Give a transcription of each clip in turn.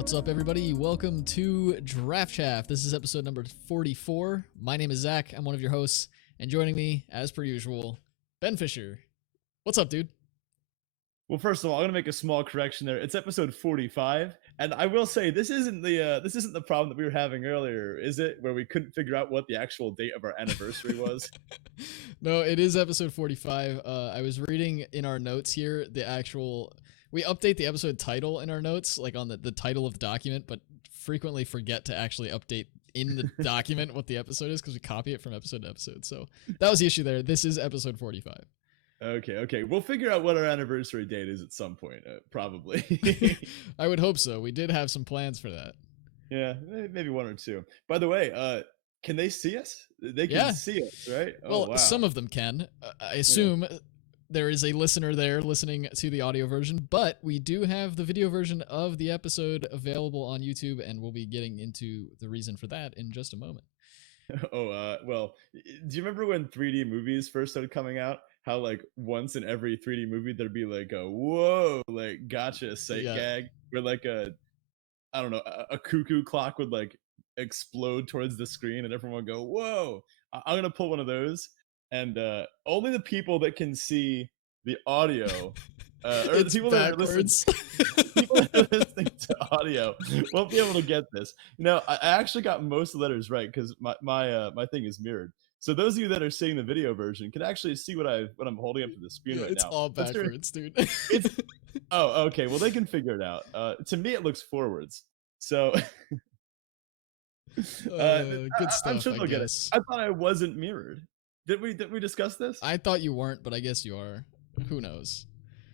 What's up, everybody? Welcome to Draft Chaff. This is episode number 44. My name is Zach. I'm one of your hosts, and joining me, as per usual, Ben Fisher. What's up, dude? Well, first of all, I'm gonna make a small correction there. It's episode 45, and I will say this isn't the problem that we were having earlier, is it? Where we couldn't figure out what the actual date of our anniversary was. No, it is episode 45. I was reading in our notes here we update the episode title in our notes, like on the title of the document, but frequently forget to actually update in the document what the episode is because we copy it from episode to episode. So that was the issue there. This is episode 45. Okay. We'll figure out what our anniversary date is at some point, probably. I would hope so. We did have some plans for that. Yeah, maybe one or two. By the way, can they see us? They can see us, right? Well, some of them can. I assume there is a listener there listening to the audio version, but we do have the video version of the episode available on YouTube, and we'll be getting into the reason for that in just a moment. Well, do you remember when 3D movies first started coming out? How like once in every 3D movie there'd be like a whoa, like gotcha sight gag where like a cuckoo clock would like explode towards the screen and everyone would go whoa. I'm gonna pull one of those, and only the people that can see the audio or the people that are listening to audio won't be able to get this. You know, I actually got most of the letters right because my thing is mirrored. So those of you that are seeing the video version can actually see what I'm holding up to the screen right now. It's all backwards, dude. Oh, okay. Well, they can figure it out. To me, it looks forwards. So good stuff. I'm sure they'll get it. I thought I wasn't mirrored. Did we discuss this? I thought you weren't, but I guess you are. Who knows?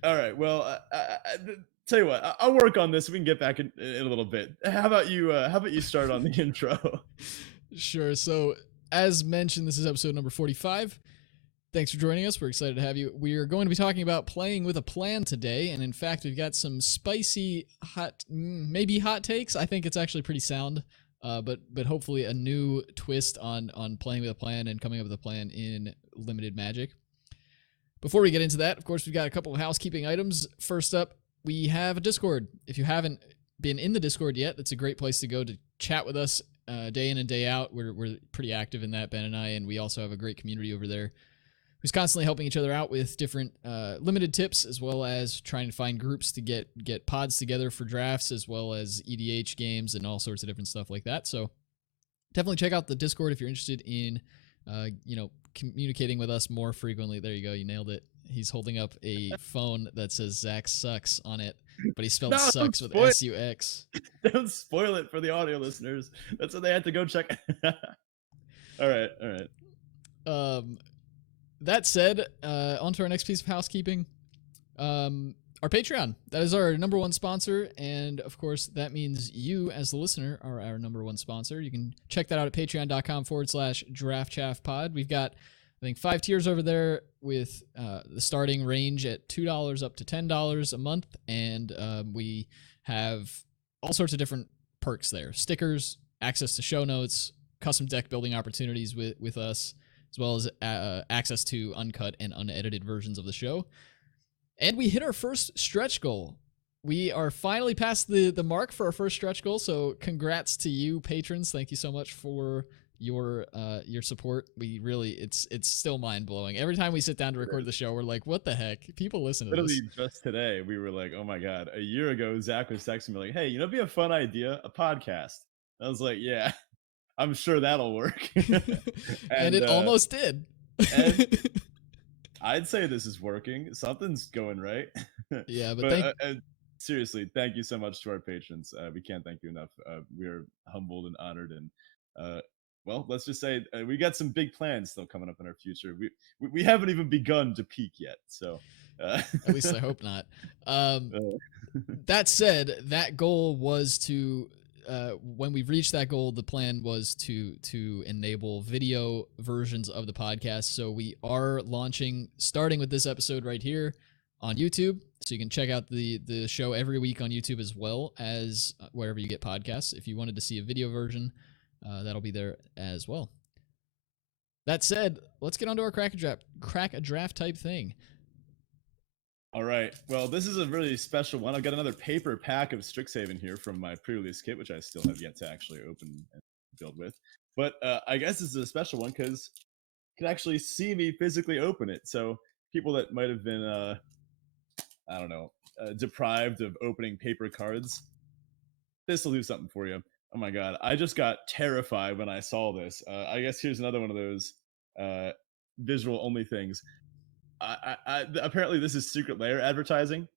All right. Well, tell you what, I'll work on this. We can get back in a little bit. How about you start on the intro? Sure. So, as mentioned, this is episode number 45. Thanks for joining us. We're excited to have you. We are going to be talking about playing with a plan today, and in fact, we've got some spicy, maybe hot takes. I think it's actually pretty sound, but hopefully a new twist on playing with a plan and coming up with a plan in limited Magic. Before we get into that, of course, we've got a couple of housekeeping items. First up, we have a Discord. If you haven't been in the Discord yet, it's a great place to go to chat with us day in and day out. We're pretty active in that, Ben and I, and we also have a great community over there who's constantly helping each other out with different limited tips, as well as trying to find groups to get pods together for drafts, as well as EDH games and all sorts of different stuff like that. So definitely check out the Discord if you're interested in communicating with us more frequently. There you go. You nailed it. He's holding up a phone that says Zach Sucks on it, but he spelled sucks with S-U-X. Don't spoil it for the audio listeners. That's what they had to go check. All right. That said, on to our next piece of housekeeping. Our Patreon. That is our number one sponsor, and of course, that means you, as the listener, are our number one sponsor. You can check that out at patreon.com/draftchaffpod. We've got, I think, 5 tiers over there with the starting range at $2 up to $10 a month, and we have all sorts of different perks there. Stickers, access to show notes, custom deck building opportunities with us, as well as access to uncut and unedited versions of the show. And we hit our first stretch goal. We are finally past the mark for our first stretch goal, so congrats to you, patrons. Thank you so much for your support. We really, it's still mind-blowing. Every time we sit down to record the show, we're like, what the heck? People listen to this. Literally just today, we were like, oh my God. A year ago, Zach was texting me like, hey, it'd be a fun idea, a podcast. I was like, yeah, I'm sure that'll work. and it almost did. And I'd say this is working. Something's going right. Yeah, but seriously, thank you so much to our patrons. We can't thank you enough. We are humbled and honored, and well, let's just say we got some big plans still coming up in our future. We haven't even begun to peak yet, so at least I hope not. That said, that goal was to. When we reached that goal, the plan was to enable video versions of the podcast. So we are launching, starting with this episode right here on YouTube. So you can check out the show every week on YouTube, as well as wherever you get podcasts. If you wanted to see a video version, that'll be there as well. That said, let's get on to our crack a draft type thing. All right. Well, this is a really special one. I've got another paper pack of Strixhaven here from my pre-release kit, which I still have yet to actually open and build with. But I guess this is a special one because you can actually see me physically open it. So people that might have been, I don't know, deprived of opening paper cards, this will do something for you. Oh my god, I just got terrified when I saw this. I guess here's another one of those uh, visual only things. Apparently this is secret layer advertising.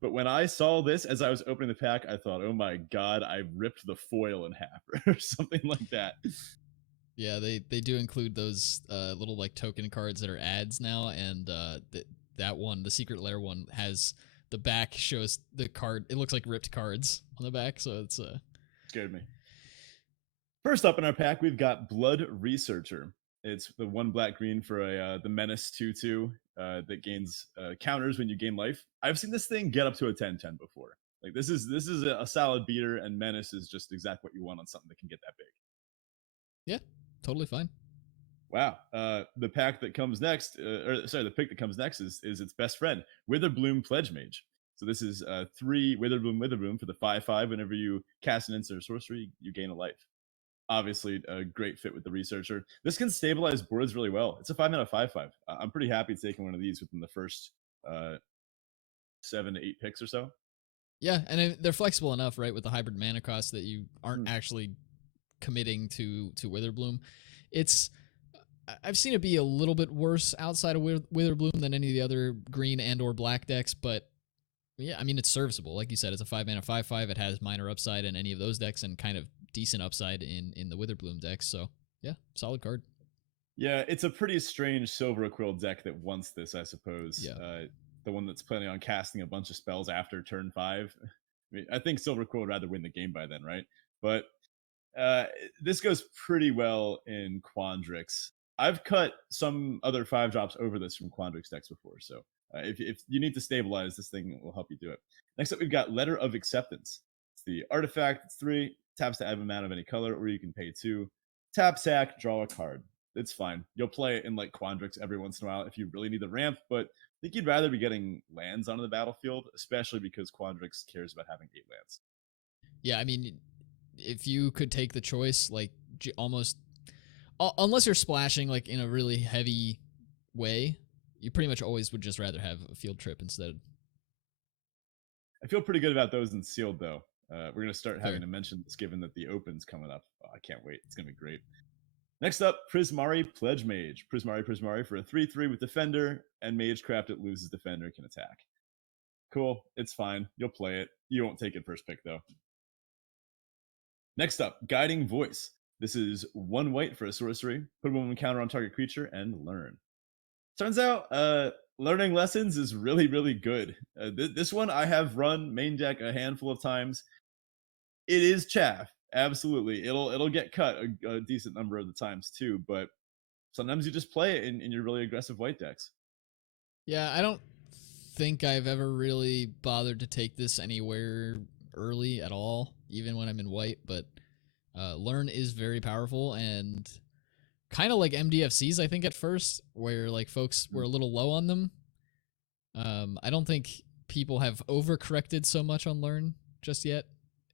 But when I saw this as I was opening the pack, I thought, "Oh my god, I ripped the foil in half," or something like that. Yeah, they do include those little like token cards that are ads now, and that one, the secret lair one, has the back shows the card. It looks like ripped cards on the back, so it's Scared me. First up in our pack, we've got Blood Researcher. It's the one black green for a the Menace 2/2 that gains counters when you gain life. I've seen this thing get up to a 10/10 before. Like this is a solid beater, and Menace is just exactly what you want on something that can get that big. yeah, totally fine. Wow. The pack that comes next, or sorry, the pick that comes next is its best friend, Witherbloom Pledge Mage. So this is 3 Witherbloom for the 5/5. Whenever you cast an instant or sorcery, you gain a life. Obviously, a great fit with the Researcher. This can stabilize boards really well. It's a 5-mana 5/5. I'm pretty happy taking one of these within the first 7 to 8 picks or so. Yeah, and they're flexible enough, right, with the hybrid mana cost that you aren't actually committing to Witherbloom. It's I've seen it be a little bit worse outside of Witherbloom than any of the other green and or black decks, but yeah, I mean it's serviceable. Like you said, it's a 5-mana 5/5. It has minor upside in any of those decks and kind of decent upside in the Witherbloom decks. So yeah, solid card. Yeah, it's a pretty strange Silver Quill deck that wants this, I suppose. Yeah. The one that's planning on casting a bunch of spells after turn 5. I mean, I think Silver Quill would rather win the game by then, right? But uh, this goes pretty well in Quandrix. I've cut some other 5 drops over this from Quandrix decks before, so if you need to stabilize, this thing will help you do it. Next up, we've got Letter of Acceptance. It's the artifact. It's 3 taps to add a mana of any color, or you can pay 2. Tap, sack, draw a card. It's fine. You'll play it in like Quandrix every once in a while if you really need the ramp, but I think you'd rather be getting lands onto the battlefield, especially because Quandrix cares about having 8 lands. Yeah, I mean, if you could take the choice, like almost, unless you're splashing like in a really heavy way, you pretty much always would just rather have a field trip instead. I feel pretty good about those in sealed though. We're gonna start having Fair. to mention this given that the open's coming up. Oh, I can't wait. It's gonna be great. Next up, Prismari Pledge Mage. Prismari for a 3/3 with Defender, and Magecraft it loses Defender, can attack. Cool, it's fine. You'll play it. You won't take it first pick though. Next up, Guiding Voice. This is 1 white for a sorcery. Put 1 counter on target creature and learn. Turns out, learning lessons is really, really good. This one I have run main deck a handful of times. It is chaff, absolutely. It'll get cut a decent number of the times too, but sometimes you just play it in your really aggressive white decks. Yeah, I don't think I've ever really bothered to take this anywhere early at all, even when I'm in white. But learn is very powerful and kind of like MDFCs, I think, at first, where like folks were a little low on them. I don't think people have overcorrected so much on learn just yet.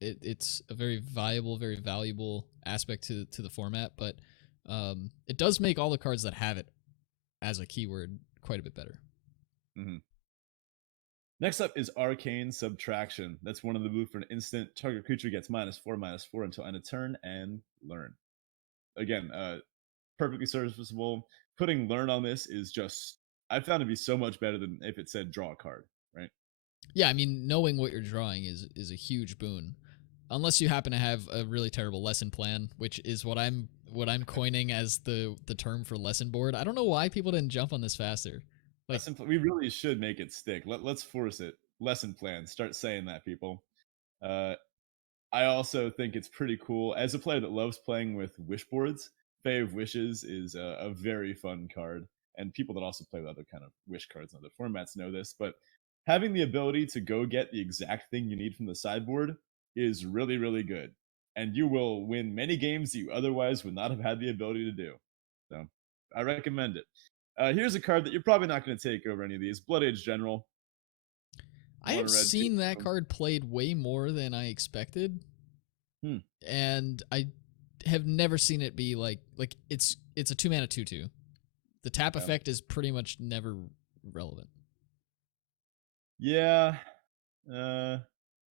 It's a very viable, very valuable aspect to the format, but it does make all the cards that have it as a keyword quite a bit better. Mm-hmm. Next up is Arcane Subtraction. That's 1 of the blue for an instant. Target creature gets -4/-4 until end of turn and learn. Again, perfectly serviceable. Putting learn on this is just, I found to be so much better than if it said draw a card, right? Yeah, I mean, knowing what you're drawing is a huge boon. Unless you happen to have a really terrible lesson plan, which is what I'm coining as the term for lesson board. I don't know why people didn't jump on this faster. Like, We really should make it stick. Let's force it. Lesson plan. Start saying that, people. I also think it's pretty cool. As a player that loves playing with wish boards, Fae of Wishes is a very fun card. And people that also play with other kind of wish cards in other formats know this. But having the ability to go get the exact thing you need from the sideboard is really, really good. And you will win many games that you otherwise would not have had the ability to do. So I recommend it. Here's a card that you're probably not going to take over any of these. Blood Age General. I One have red, seen that two. card played way more than I expected, Hmm. and I have never seen it be like it's a 2-mana 2/2. The tap Yeah. effect is pretty much never relevant. Yeah.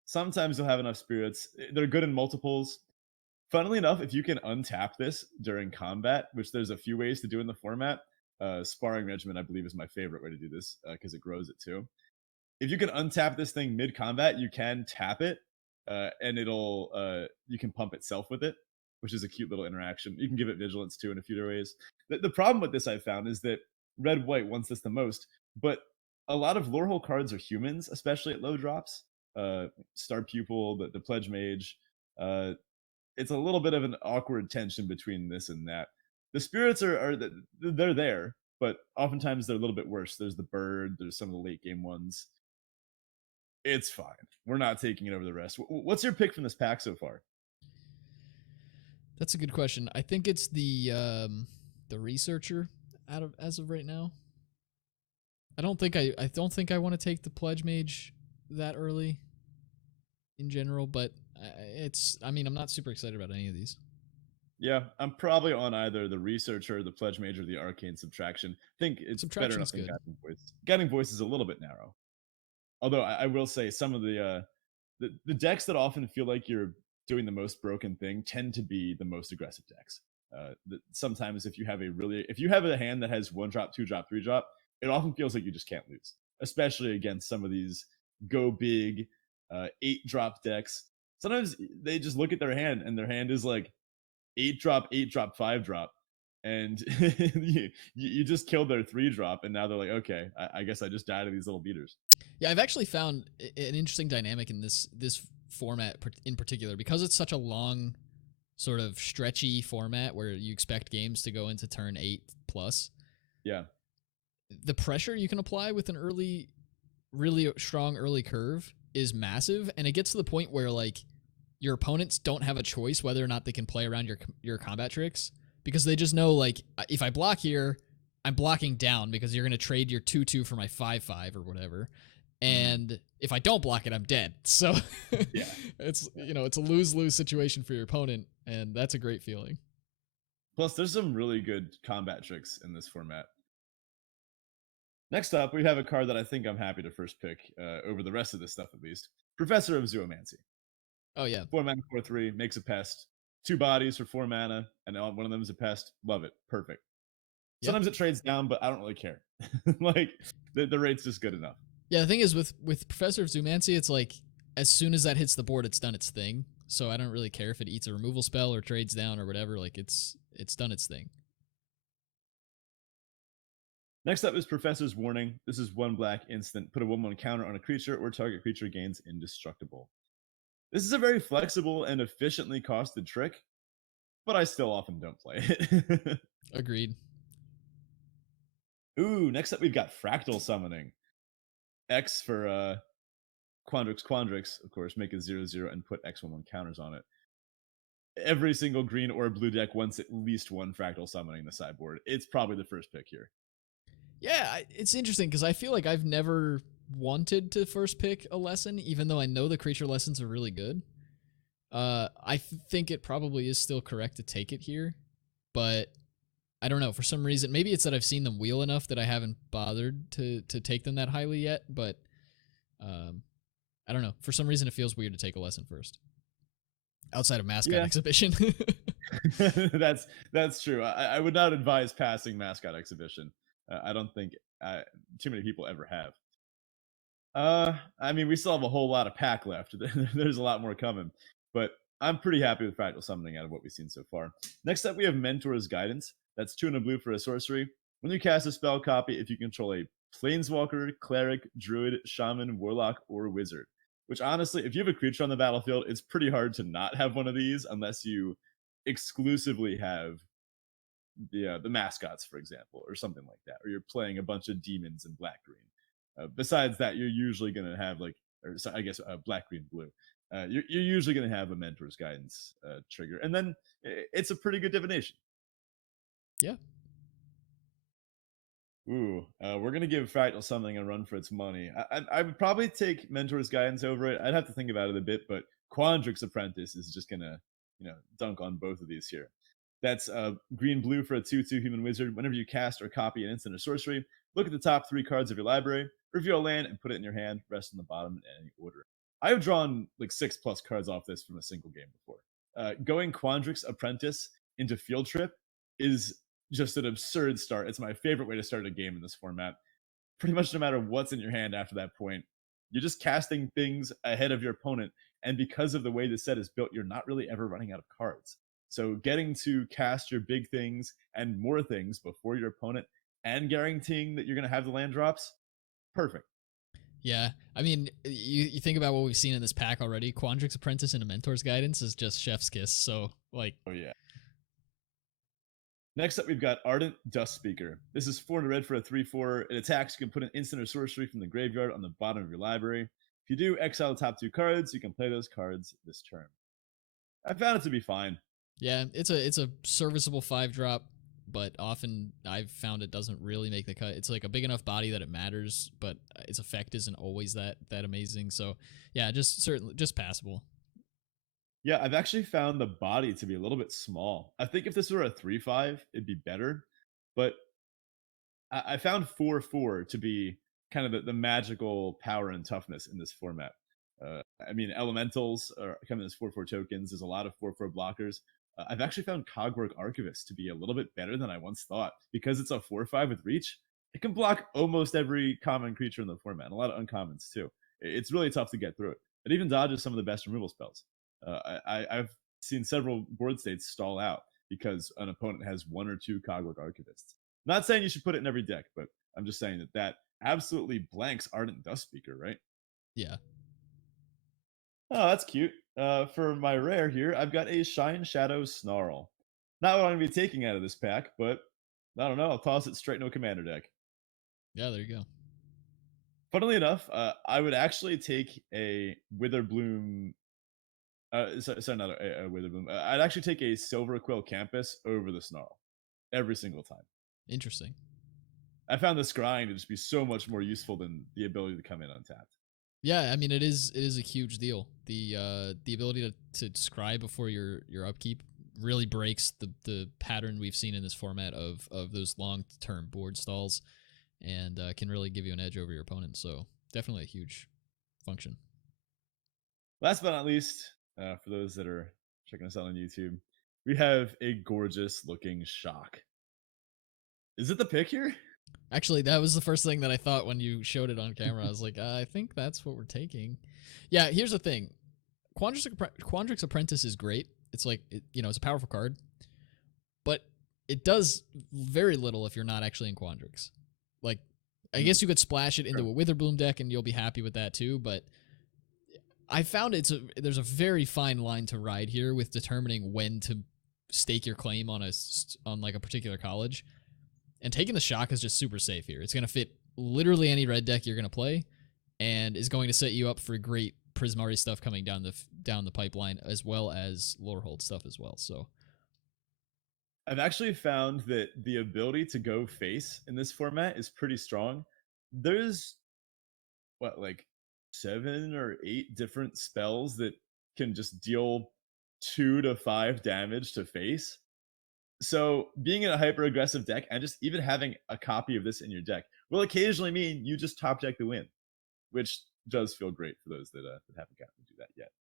Sometimes you'll have enough spirits. They're good in multiples. Funnily enough, if you can untap this during combat, which there's a few ways to do in the format, sparring regiment I believe is my favorite way to do this because it grows it too. If you can untap this thing mid combat, you can tap it, and it'll you can pump itself with it, which is a cute little interaction. You can give it vigilance too in a few other ways. The problem with this I found is that red white wants this the most, but a lot of lore hole cards are humans, especially at low drops. Star Pupil, the Pledge Mage. Uh, it's a little bit of an awkward tension between this and that. The spirits they're there, but oftentimes they're a little bit worse. There's the bird. There's some of the late game ones. It's fine. We're not taking it over the rest. What's your pick from this pack so far? That's a good question. I think it's the researcher out of as of right now. I don't think I want to take the pledge mage that early in general, but I mean I'm not super excited about any of these. Yeah, I'm probably on either the researcher, the pledge mage, or the arcane subtraction. I think it's better enough Subtraction's than good. guiding voice. Guiding voice is a little bit narrow. Although I will say some of the decks that often feel like you're doing the most broken thing tend to be the most aggressive decks. Sometimes if you have a hand that has 1 drop, 2 drop, 3 drop, it often feels like you just can't lose, especially against some of these go big 8 drop decks. Sometimes they just look at their hand and their hand is like 8 drop, 8 drop, 5 drop, and you just killed their 3 drop, and now they're like, okay, I guess I just died to these little beaters. Yeah, I've actually found an interesting dynamic in this format in particular because it's such a long, sort of stretchy format where you expect games to go into turn 8 plus. Yeah. The pressure you can apply with an really strong early curve is massive, and it gets to the point where like your opponents don't have a choice whether or not they can play around your combat tricks because they just know like if I block here, I'm blocking down because you're going to trade your 2/2 for my 5/5 or whatever. And if I don't block it, I'm dead. So Yeah. it's it's a lose-lose situation for your opponent, and that's a great feeling. Plus, there's some really good combat tricks in this format. Next up, we have a card that I think I'm happy to first pick over the rest of this stuff, at least. Professor of Zoomancy. Oh yeah. 4 mana, 4/3, makes a pest. 2 bodies for 4 mana, and one of them is a pest. Love it. Perfect. Yeah. Sometimes it trades down, but I don't really care. Like, the rate's just good enough. Yeah, the thing is with Professor of Zoomancy, it's like as soon as that hits the board, it's done its thing. So I don't really care if it eats a removal spell or trades down or whatever. Like it's done its thing. Next up is Professor's Warning. This is 1 black instant. Put a 1/1 counter on a creature, or target creature gains indestructible. This is a very flexible and efficiently costed trick, but I still often don't play it. Agreed. Ooh, next up we've got Fractal Summoning. X for Quandrix, of course, make a 0/0 and put X/1/1 counters on it. Every single green or blue deck wants at least one Fractal Summoning in the sideboard. It's probably the first pick here. Yeah, it's interesting because I feel like I've never wanted to first pick a lesson, even though I know the creature lessons are really good. I think it probably is still correct to take it here, but I don't know. For some reason, maybe it's that I've seen them wheel enough that I haven't bothered to take them that highly yet. But I don't know. For some reason, it feels weird to take a lesson first, outside of mascot exhibition. That's true. I would not advise passing mascot exhibition. I don't think too many people ever have. I mean, we still have a whole lot of pack left. There's a lot more coming, but I'm pretty happy with Fractal Summoning out of what we've seen so far. Next up, we have Mentor's Guidance. That's 2 and a blue for a sorcery. When you cast a spell, copy if you control a Planeswalker, Cleric, Druid, Shaman, Warlock, or Wizard. Which honestly, if you have a creature on the battlefield, it's pretty hard to not have one of these unless you exclusively have the mascots, for example, or something like that, or you're playing a bunch of demons in black green. Besides that, you're usually going to have I guess black, green, blue. You're usually going to have a Mentor's Guidance trigger, and then it's a pretty good divination. Yeah. We're gonna give Fractal something a run for its money. I would probably take Mentor's Guidance over it. I'd have to think about it a bit, but Quandrix Apprentice is just gonna, dunk on both of these here. That's green blue for a 2/2 human wizard. Whenever you cast or copy an instant or sorcery, look at the top 3 cards of your library, reveal a land, and put it in your hand. Rest on the bottom in any order. I've drawn like 6+ cards off this from a single game before. Going Quandrix Apprentice into Field Trip is just an absurd start. It's my favorite way to start a game in this format. Pretty much no matter what's in your hand after that point, you're just casting things ahead of your opponent. And because of the way the set is built, you're not really ever running out of cards. So getting to cast your big things and more things before your opponent and guaranteeing that you're going to have the land drops, perfect. Yeah, I mean, you think about what we've seen in this pack already. Quandrix Apprentice and a Mentor's Guidance is just chef's kiss. So, like, oh yeah. Next up, we've got Ardent Dust Speaker. This is 4 and a red for a 3/4. It attacks. You can put an instant or sorcery from the graveyard on the bottom of your library. If you do, exile the top 2 cards. You can play those cards this turn. I found it to be fine. Yeah, it's a serviceable 5-drop, but often I've found it doesn't really make the cut. It's like a big enough body that it matters, but its effect isn't always that amazing. So yeah, just passable. Yeah, I've actually found the body to be a little bit small. I think if this were a 3/5, it'd be better. But I found 4/4 to be kind of the magical power and toughness in this format. I mean, elementals are coming as 4/4 tokens. There's a lot of 4/4 blockers. I've actually found Cogwork Archivist to be a little bit better than I once thought because it's a 4/5 with reach. It can block almost every common creature in the format, and a lot of uncommons too. It's really tough to get through it. It even dodges some of the best removal spells. I've seen several board states stall out because an opponent has 1 or 2 Cogwork Archivists. Not saying you should put it in every deck, but I'm just saying that absolutely blanks Ardent Dust Speaker, right? Yeah. Oh, that's cute. For my rare here, I've got a Shine Shadow Snarl. Not what I'm going to be taking out of this pack, but I don't know. I'll toss it straight into a commander deck. Yeah, there you go. Funnily enough, I would actually take a Witherbloom. Sorry, not a Witherbloom. I'd actually take a Silver Quill Campus over the Snarl every single time. Interesting. I found the scrying to just be so much more useful than the ability to come in untapped. Yeah, I mean it is a huge deal. The ability to scry before your upkeep really breaks the pattern we've seen in this format of those long-term board stalls, and can really give you an edge over your opponent. So definitely a huge function. Last but not least, for those that are checking us out on YouTube, we have a gorgeous looking Shock. Is it the pick here? Actually, that was the first thing that I thought when you showed it on camera. I was like, I think that's what we're taking. Yeah, here's the thing. Quandrix Apprentice is great. It's like, it's a powerful card, but it does very little if you're not actually in Quandrix. Like, I guess you could splash it into a Witherbloom deck and you'll be happy with that too, but I found there's a very fine line to ride here with determining when to stake your claim on like a particular college. And taking the Shock is just super safe here. It's going to fit literally any red deck you're going to play, and is going to set you up for great Prismari stuff coming down the pipeline, as well as Lorehold stuff as well. So, I've actually found that the ability to go face in this format is pretty strong. There's like 7 or 8 different spells that can just deal 2 to 5 damage to face. So being in a hyper aggressive deck and just even having a copy of this in your deck will occasionally mean you just top deck the win, which does feel great for those that haven't gotten to do that yet.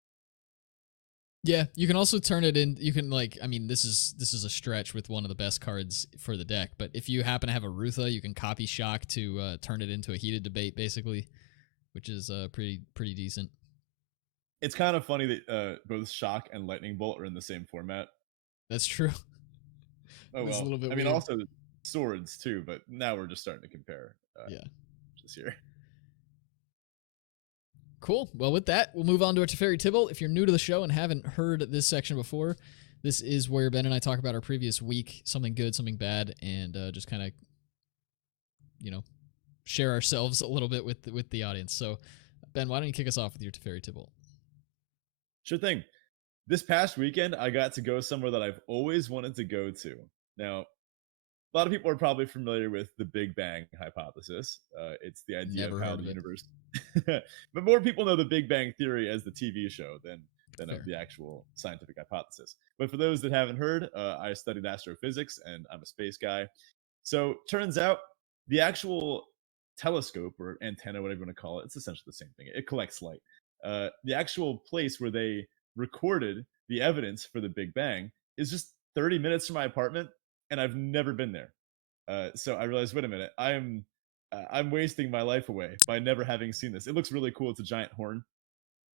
yeah, you can also turn it in. You can this is a stretch with one of the best cards for the deck. But if you happen to have a Rutha, you can copy Shock to turn it into a heated debate, basically, which is pretty decent. It's kind of funny that both Shock and Lightning Bolt are in the same format. That's true. Oh well, a little bit I weird. mean also swords too, but now we're just starting to compare. Yeah, just here. Cool. Well, with that, we'll move on to our Teferi Tibble. If you're new to the show and haven't heard this section before, this is where Ben and I talk about our previous week, something good, something bad, and just kind of, share ourselves a little bit with the audience. So, Ben, why don't you kick us off with your Teferi Tibble? Sure thing. This past weekend, I got to go somewhere that I've always wanted to go to. Now, a lot of people are probably familiar with the Big Bang hypothesis. It's the idea of Never how heard the of it. universe, but more people know the Big Bang Theory as the TV show than of Fair. the actual scientific hypothesis. But for those that haven't heard, I studied astrophysics and I'm a space guy. So turns out the actual telescope or antenna, whatever you want to call it, it's essentially the same thing. It collects light. The actual place where they recorded the evidence for the Big Bang is just 30 minutes from my apartment, and I've never been there. So I realized, wait a minute, I'm wasting my life away by never having seen this. It looks really cool. It's a giant horn.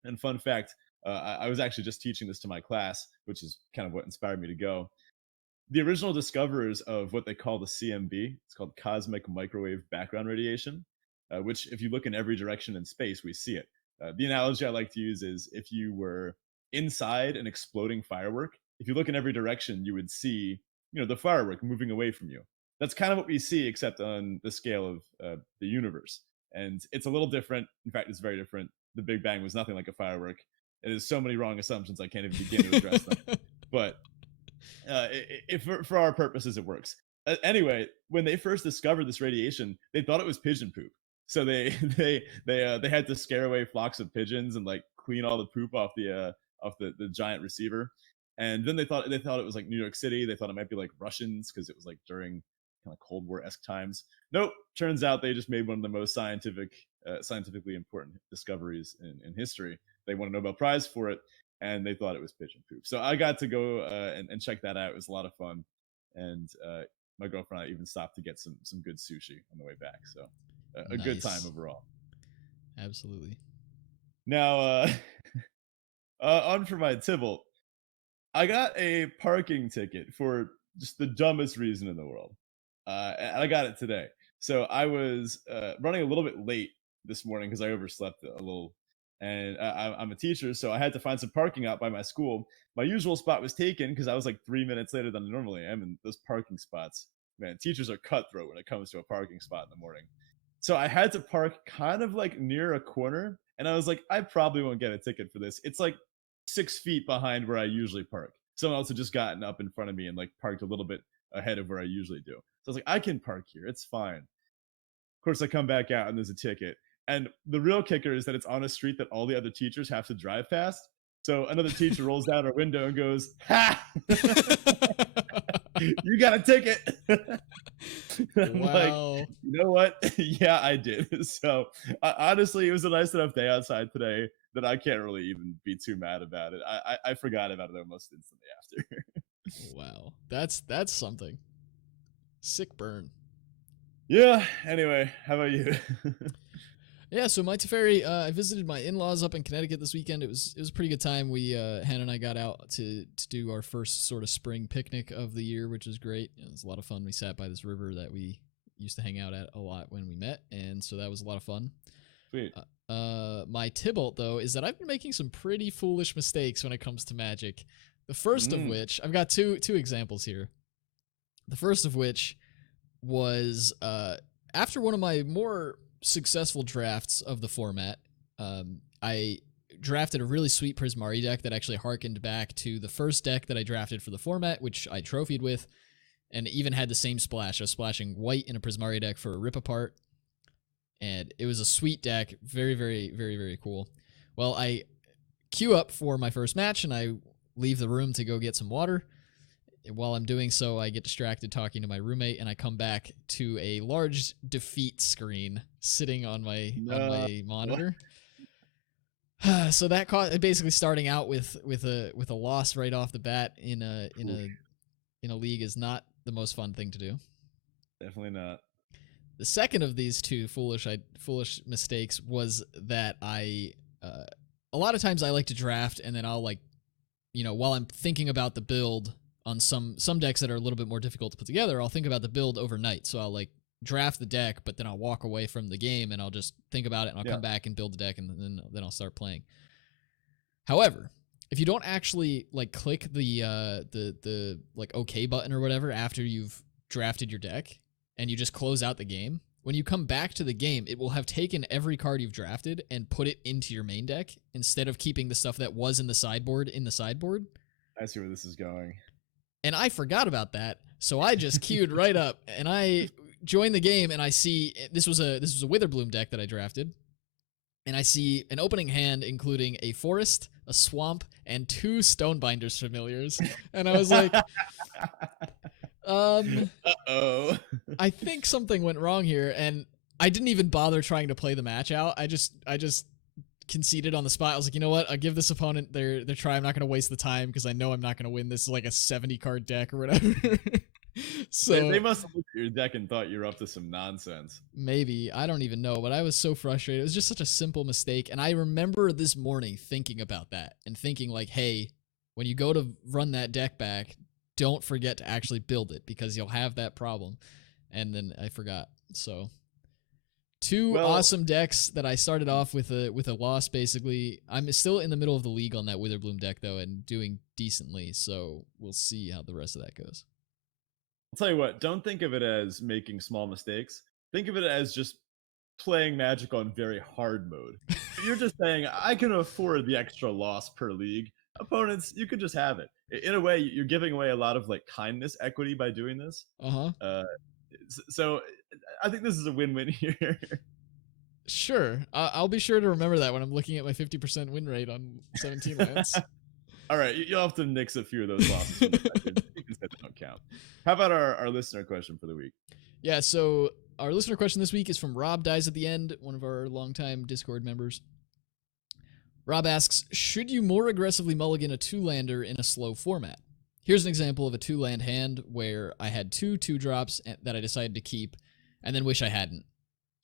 And fun fact, I was actually just teaching this to my class, which is kind of what inspired me to go. The original discoverers of what they call the CMB, it's called cosmic microwave background radiation, which, if you look in every direction in space, we see it. The analogy I like to use is if you were inside an exploding firework, if you look in every direction, you would see, the firework moving away from you. That's kind of what we see, except on the scale of the universe. And it's a little different. In fact, it's very different. The Big Bang was nothing like a firework. It is so many wrong assumptions I can't even begin to address them. But if for our purposes it works. Anyway, when they first discovered this radiation, they thought it was pigeon poop. So they they had to scare away flocks of pigeons and like clean all the poop off the giant receiver. And then they thought it was like New York City. They thought it might be like Russians because it was like during kind of Cold War-esque times. Nope. Turns out they just made one of the most scientifically important discoveries in history. They won a Nobel Prize for it, and they thought it was pigeon poop. So I got to go and check that out. It was a lot of fun, and my girlfriend and I even stopped to get some good sushi on the way back. So a good time Nice. overall. Absolutely. Now, on for my Tybalt. I got a parking ticket for just the dumbest reason in the world. And I got it today. So I was running a little bit late this morning because I overslept a little. And I'm a teacher, so I had to find some parking out by my school. My usual spot was taken because I was like 3 minutes later than I normally am. And those parking spots, man, teachers are cutthroat when it comes to a parking spot in the morning. So I had to park kind of like near a corner. And I was like, I probably won't get a ticket for this. It's like 6 feet behind where I usually park. Someone else had just gotten up in front of me and like parked a little bit ahead of where I usually do. So I was like, I can park here. It's fine. Of course, I come back out and there's a ticket. And the real kicker is that it's on a street that all the other teachers have to drive past. So another teacher rolls down her window and goes, "Ha! You got a ticket." I'm like, Wow. you know what? Yeah, I did. So honestly, it was a nice enough day outside today that I can't really even be too mad about it. I forgot about it almost instantly after. Wow. That's something. Sick burn. Yeah. Anyway, how about you? Yeah, so my Teferi, I visited my in-laws up in Connecticut this weekend. It was a pretty good time. We Hannah and I got out to do our first sort of spring picnic of the year, which was great. It was a lot of fun. We sat by this river that we used to hang out at a lot when we met, and so that was a lot of fun. Sweet. My Tybalt, though, is that I've been making some pretty foolish mistakes when it comes to Magic. The first of which, I've got two examples here. The first of which was after one of my more successful drafts of the format, I drafted a really sweet Prismari deck that actually harkened back to the first deck that I drafted for the format, which I trophied with, and it even had the same splash. I was splashing white in a Prismari deck for a Rip Apart, and it was a sweet deck. Very, very, very, very cool. Well, I queue up for my first match, and I leave the room to go get some water. While I'm doing so, I get distracted talking to my roommate, and I come back to a large defeat screen sitting on my monitor. So that caused basically starting out with a loss right off the bat in a league is not the most fun thing to do. Definitely not. The second of these two foolish mistakes was that a lot of times I like to draft, and then I'll while I'm thinking about the build on some decks that are a little bit more difficult to put together, I'll think about the build overnight. So I'll draft the deck, but then I'll walk away from the game and I'll just think about it, and I'll come back and build the deck, and then I'll start playing. However, if you don't actually click the OK button or whatever after you've drafted your deck, and you just close out the game, when you come back to the game, it will have taken every card you've drafted and put it into your main deck instead of keeping the stuff that was in the sideboard in the sideboard. I see where this is going. And I forgot about that, So I just queued right up, and I joined the game, and I see this was a Witherbloom deck that I drafted, and I see an opening hand including a forest, a swamp, and 2 Stonebinders familiars, and I was like, Uh-oh. I think something went wrong here, and I didn't even bother trying to play the match out. I just conceded on the spot. I was like, you know what? I'll give this opponent their try. I'm not going to waste the time because I know I'm not going to win. This is like a 70 card deck or whatever. So they must have looked at your deck and thought you were up to some nonsense. Maybe. I don't even know, but I was so frustrated. It was just such a simple mistake. And I remember this morning thinking about that and thinking like, hey, when you go to run that deck back, don't forget to actually build it because you'll have that problem. And then I forgot. So 2 awesome decks that I started off with a loss, basically. I'm still in the middle of the league on that Witherbloom deck, though, and doing decently, so we'll see how the rest of that goes. I'll tell you what, don't think of it as making small mistakes. Think of it as just playing Magic on very hard mode. You're just saying, I can afford the extra loss per league. Opponents, you could just have it. In a way, you're giving away a lot of like kindness equity by doing this. So I think this is a win-win here. Sure. I'll be sure to remember that when I'm looking at my 50% win rate on 17 lands. All right, you'll have to nix a few of those losses. Because that don't count. How about our listener question for the week? Yeah, so our listener question this week is from Rob Dies at the End, one of our longtime Discord members. Rob asks, should you more aggressively mulligan a 2-lander in a slow format? Here's an example of a 2-land hand where I had 2 2-drops that I decided to keep and then wish I hadn't.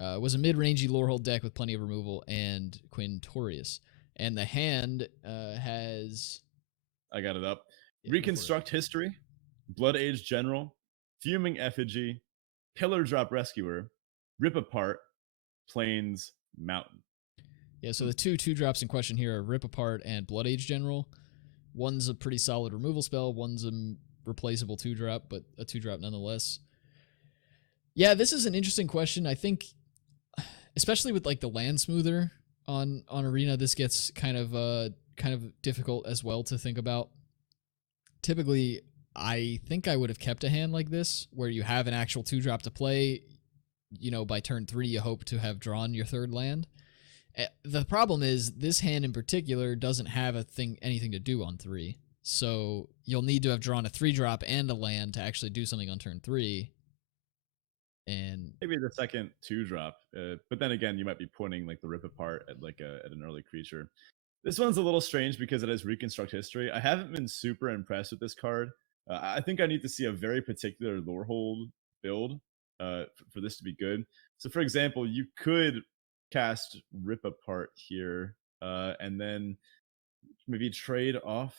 It was a mid-rangey Lorehold deck with plenty of removal and Quintorius. And the hand has... I got it up. Reconstruct History, Blood Age General, Fuming Effigy, Pillar Drop Rescuer, Rip Apart, Plains, Mountain. Yeah, so the 2 2-drops in question here are Rip Apart and Blood Age General. One's a pretty solid removal spell, one's a replaceable 2-drop, but a 2-drop nonetheless. Yeah, this is an interesting question. I think, especially with like the land smoother on Arena, this gets kind of difficult as well to think about. Typically, I think I would have kept a hand like this, where you have an actual 2-drop to play. You know, by turn 3, you hope to have drawn your 3rd land. The problem is, this hand in particular doesn't have anything to do on 3. So you'll need to have drawn a 3-drop and a land to actually do something on turn 3. And maybe the second 2-drop, but then again, you might be pointing like the Rip Apart at at an early creature. This one's a little strange because it has Reconstruct History. I haven't been super impressed with this card. I think I need to see a very particular Lorehold build for this to be good. So, for example, you could cast Rip Apart here, and then maybe trade off.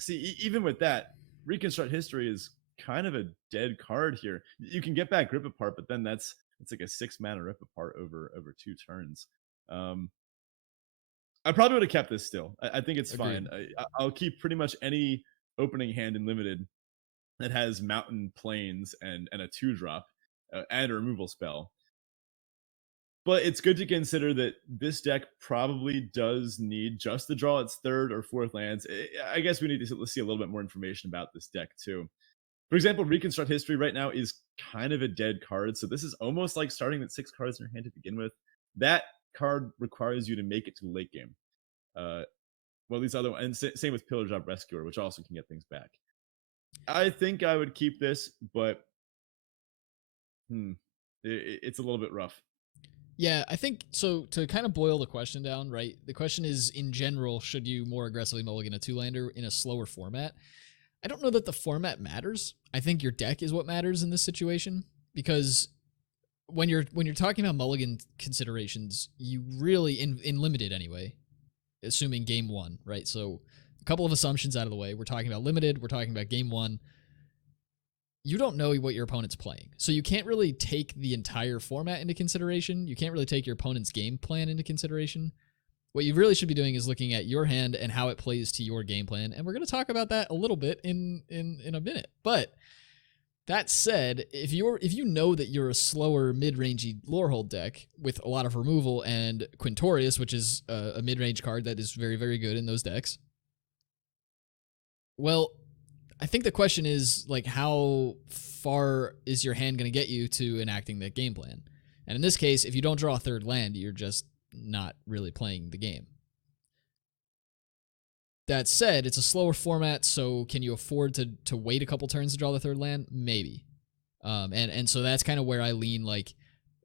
See, even with that, Reconstruct History is kind of a dead card here. You can get back Rip Apart, but then it's like a 6-mana Rip Apart over 2 turns. I probably would have kept this still. I think it's fine. I'll keep pretty much any opening hand in Limited that has Mountain, Plains, and a 2-drop and a removal spell. But it's good to consider that this deck probably does need just to draw its 3rd or 4th lands. I guess we need to see a little bit more information about this deck too. For example, Reconstruct History right now is kind of a dead card, so this is almost like starting with 6 cards in your hand to begin with. That card requires you to make it to the late game. Well, these other ones, and same with Pillar Drop Rescuer, which also can get things back. I think I would keep this, but it's a little bit rough. Yeah, I think so. To kind of boil the question down, right? The question is, in general, should you more aggressively mulligan a 2-lander in a slower format? I don't know that the format matters. I think your deck is what matters in this situation, because when you're talking about mulligan considerations, you really in Limited anyway, assuming game 1, right? So a couple of assumptions out of the way. We're talking about Limited. We're talking about game 1. You don't know what your opponent's playing, so you can't really take the entire format into consideration. You can't really take your opponent's game plan into consideration. What you really should be doing is looking at your hand and how it plays to your game plan, and we're going to talk about that a little bit in a minute. But that said, if you know that you're a slower mid-rangey Lorehold deck with a lot of removal and Quintorius, which is a mid-range card that is very, very good in those decks, well, I think the question is like, how far is your hand going to get you to enacting that game plan? And in this case, if you don't draw a third land, you're just not really playing the game. That said, it's a slower format, so can you afford to wait a couple turns to draw the third land? Maybe. And so that's kind of where I lean, like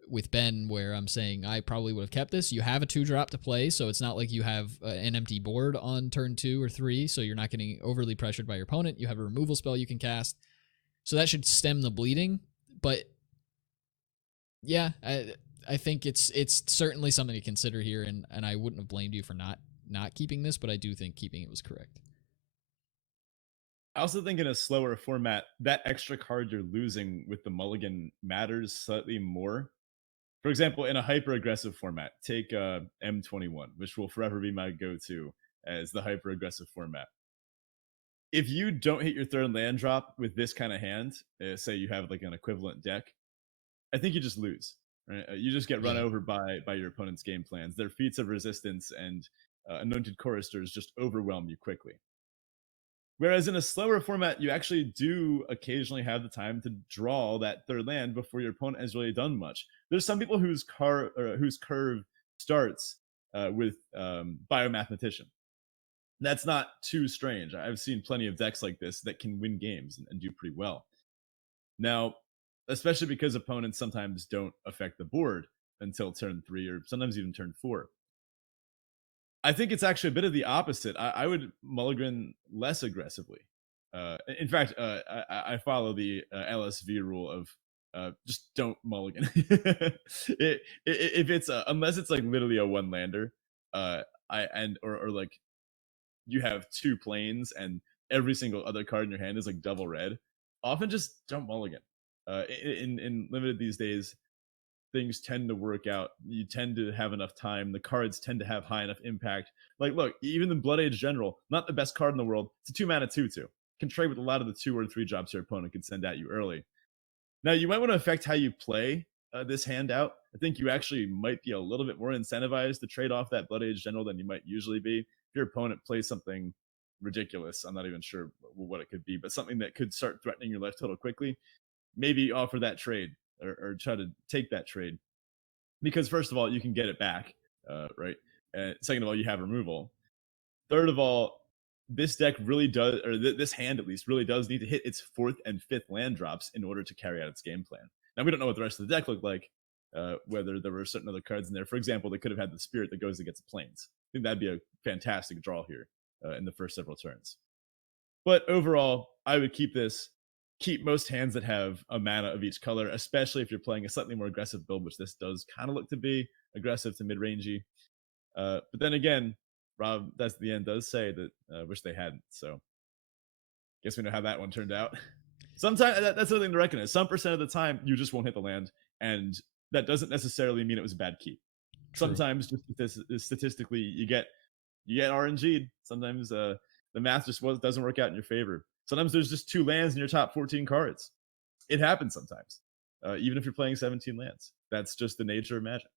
with Ben, where I'm saying I probably would have kept this. You have a 2-drop to play, so it's not like you have an empty board on turn 2 or 3, so you're not getting overly pressured by your opponent. You have a removal spell you can cast, so that should stem the bleeding. But yeah, I think it's certainly something to consider here, and I wouldn't have blamed you for not keeping this, but I do think keeping it was correct. I also think in a slower format, that extra card you're losing with the mulligan matters slightly more. For example, in a hyper aggressive format, take M21, which will forever be my go-to as the hyper aggressive format. If you don't hit your third land drop with this kind of hand, say you have like an equivalent deck, I think you just lose. Right? You just get run over by your opponent's game plans. Their feats of resistance and anointed choristers just overwhelm you quickly. Whereas in a slower format, you actually do occasionally have the time to draw that third land before your opponent has really done much. There's some people whose curve starts with Biomathematician. That's not too strange. I've seen plenty of decks like this that can win games and do pretty well. Now, especially because opponents sometimes don't affect the board until turn 3 or sometimes even turn 4. I think it's actually a bit of the opposite. I would mulligan less aggressively. In fact, I follow the LSV rule of just don't mulligan. If it's unless it's like literally a one lander, or like you have 2 planes and every single other card in your hand is like double red. Often just don't mulligan. In limited these days, things tend to work out. You tend to have enough time. The cards tend to have high enough impact. Like, look, even the Blood Age General, not the best card in the world. It's a 2-mana 2/2. Can trade with a lot of the 2 or 3 drops your opponent can send at you early. Now, you might want to affect how you play this handout. I think you actually might be a little bit more incentivized to trade off that Blood Age General than you might usually be. If your opponent plays something ridiculous, I'm not even sure what it could be, but something that could start threatening your life total quickly, maybe offer that trade or try to take that trade. Because first of all, you can get it back, right? Second of all, you have removal. Third of all, this deck really does, or this hand at least, really does need to hit its 4th and 5th land drops in order to carry out its game plan. Now, we don't know what the rest of the deck looked like, whether there were certain other cards in there. For example, they could have had the Spirit that goes against planes. I think that'd be a fantastic draw here in the first several turns. But overall, I would keep this. Keep most hands that have a mana of each color, especially if you're playing a slightly more aggressive build, which this does kind of look to be aggressive to mid-rangey. But then again, Rob, that's the end, does say that wish they hadn't. So guess we know how that one turned out. Sometimes that's the thing to recognize. Some percent of the time, you just won't hit the land, and that doesn't necessarily mean it was a bad keep. True. Sometimes, just statistically, you get RNG'd. Sometimes the math just doesn't work out in your favor. Sometimes there's just 2 lands in your top 14 cards. It happens sometimes, even if you're playing 17 lands. That's just the nature of Magic.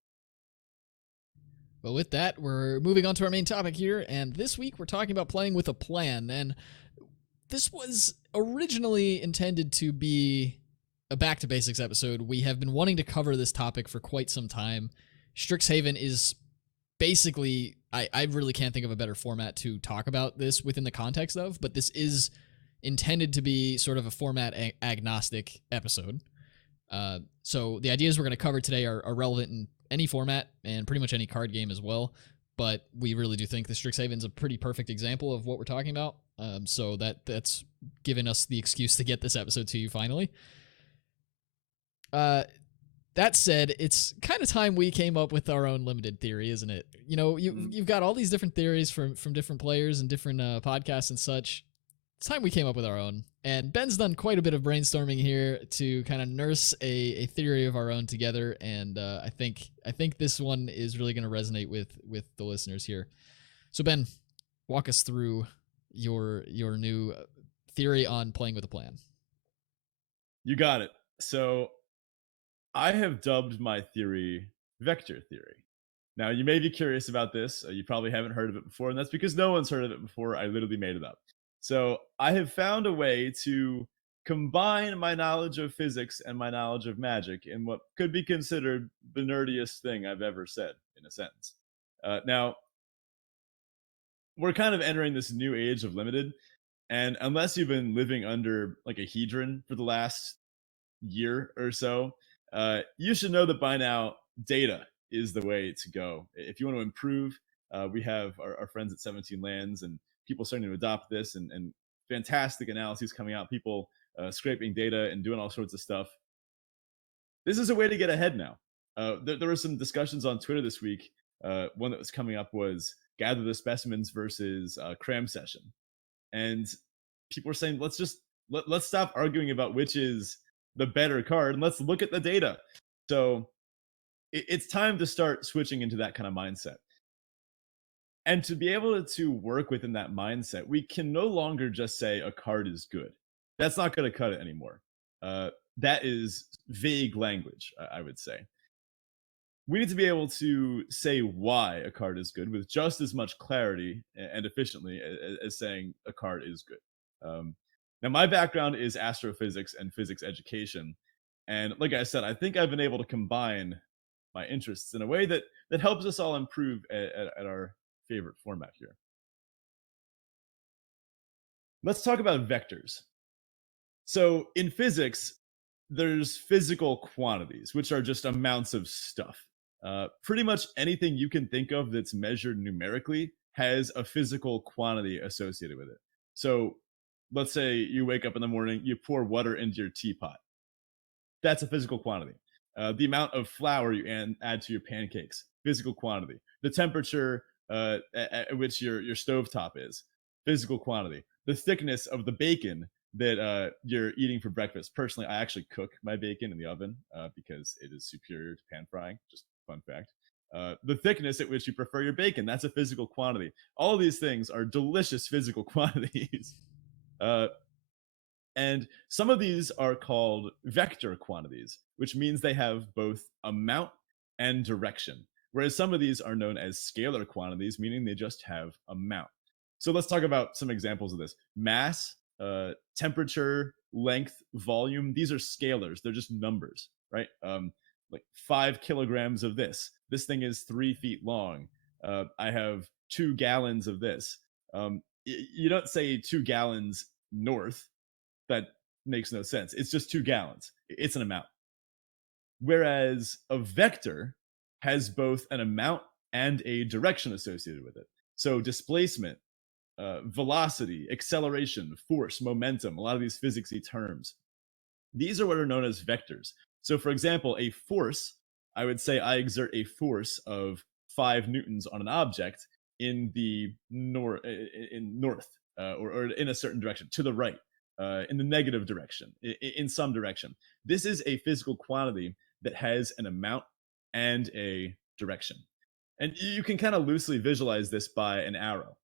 But with that, we're moving on to our main topic here, and this week we're talking about playing with a plan. And this was originally intended to be a Back to Basics episode. We have been wanting to cover this topic for quite some time. Strixhaven is basically, I really can't think of a better format to talk about this within the context of, but this is intended to be sort of a format agnostic episode. So the ideas we're going to cover today are relevant in any format and pretty much any card game as well. But we really do think the Strixhaven's a pretty perfect example of what we're talking about. So that's given us the excuse to get this episode to you finally. That said, it's kind of time we came up with our own limited theory, isn't it? You know, you've got all these different theories from different players and different podcasts and such. It's time we came up with our own. And Ben's done quite a bit of brainstorming here to kind of nurse a theory of our own together. And I think this one is really going to resonate with the listeners here. So Ben, walk us through your new theory on playing with a plan. You got it. So I have dubbed my theory vector theory. Now, you may be curious about this. You probably haven't heard of it before, and that's because no one's heard of it before. I literally made it up. So I have found a way to combine my knowledge of physics and my knowledge of magic in what could be considered the nerdiest thing I've ever said, in a sentence. Now, we're kind of entering this new age of limited, and unless you've been living under like a hedron for the last year or so, you should know that by now data is the way to go. If you want to improve, we have our friends at 17 Lands and people starting to adopt this, and fantastic analyses coming out, people scraping data and doing all sorts of stuff. This is a way to get ahead now. There were some discussions on Twitter this week. One that was coming up was gather the specimens versus cram session, and people were saying let's stop arguing about which is the better card and let's look at the data. So it's time to start switching into that kind of mindset. And to be able to work within that mindset, we can no longer just say a card is good. That's not going to cut it anymore. That is vague language, I would say. We need to be able to say why a card is good with just as much clarity and efficiently as saying a card is good. Now, my background is astrophysics and physics education. And like I said, I think I've been able to combine my interests in a way that helps us all improve at our favorite format here. Let's talk about vectors. So in physics, there's physical quantities, which are just amounts of stuff. Pretty much anything you can think of that's measured numerically has a physical quantity associated with it. So let's say you wake up in the morning, you pour water into your teapot. That's a physical quantity. The amount of flour you add to your pancakes, physical quantity. The temperature at which your stovetop is, physical quantity. The thickness of the bacon that you're eating for breakfast. Personally, I actually cook my bacon in the oven because it is superior to pan frying. Just fun fact. The thickness at which you prefer your bacon, that's a physical quantity. All of these things are delicious physical quantities. And some of these are called vector quantities, which means they have both amount and direction. Whereas some of these are known as scalar quantities, meaning they just have amount. So let's talk about some examples of this. Mass, temperature, length, volume, these are scalars. They're just numbers, right? Like 5 kilograms of this. This thing is 3 feet long. I have 2 gallons of this. You don't say 2 gallons north. That makes no sense. It's just 2 gallons. It's an amount. Whereas a vector has both an amount and a direction associated with it. So displacement, velocity, acceleration, force, momentum, a lot of these physicsy terms. These are what are known as vectors. So for example, a force, I would say I exert a force of 5 newtons on an object in the north or in a certain direction to the right. In the negative direction, in some direction. This is a physical quantity that has an amount and a direction. And you can kind of loosely visualize this by an arrow.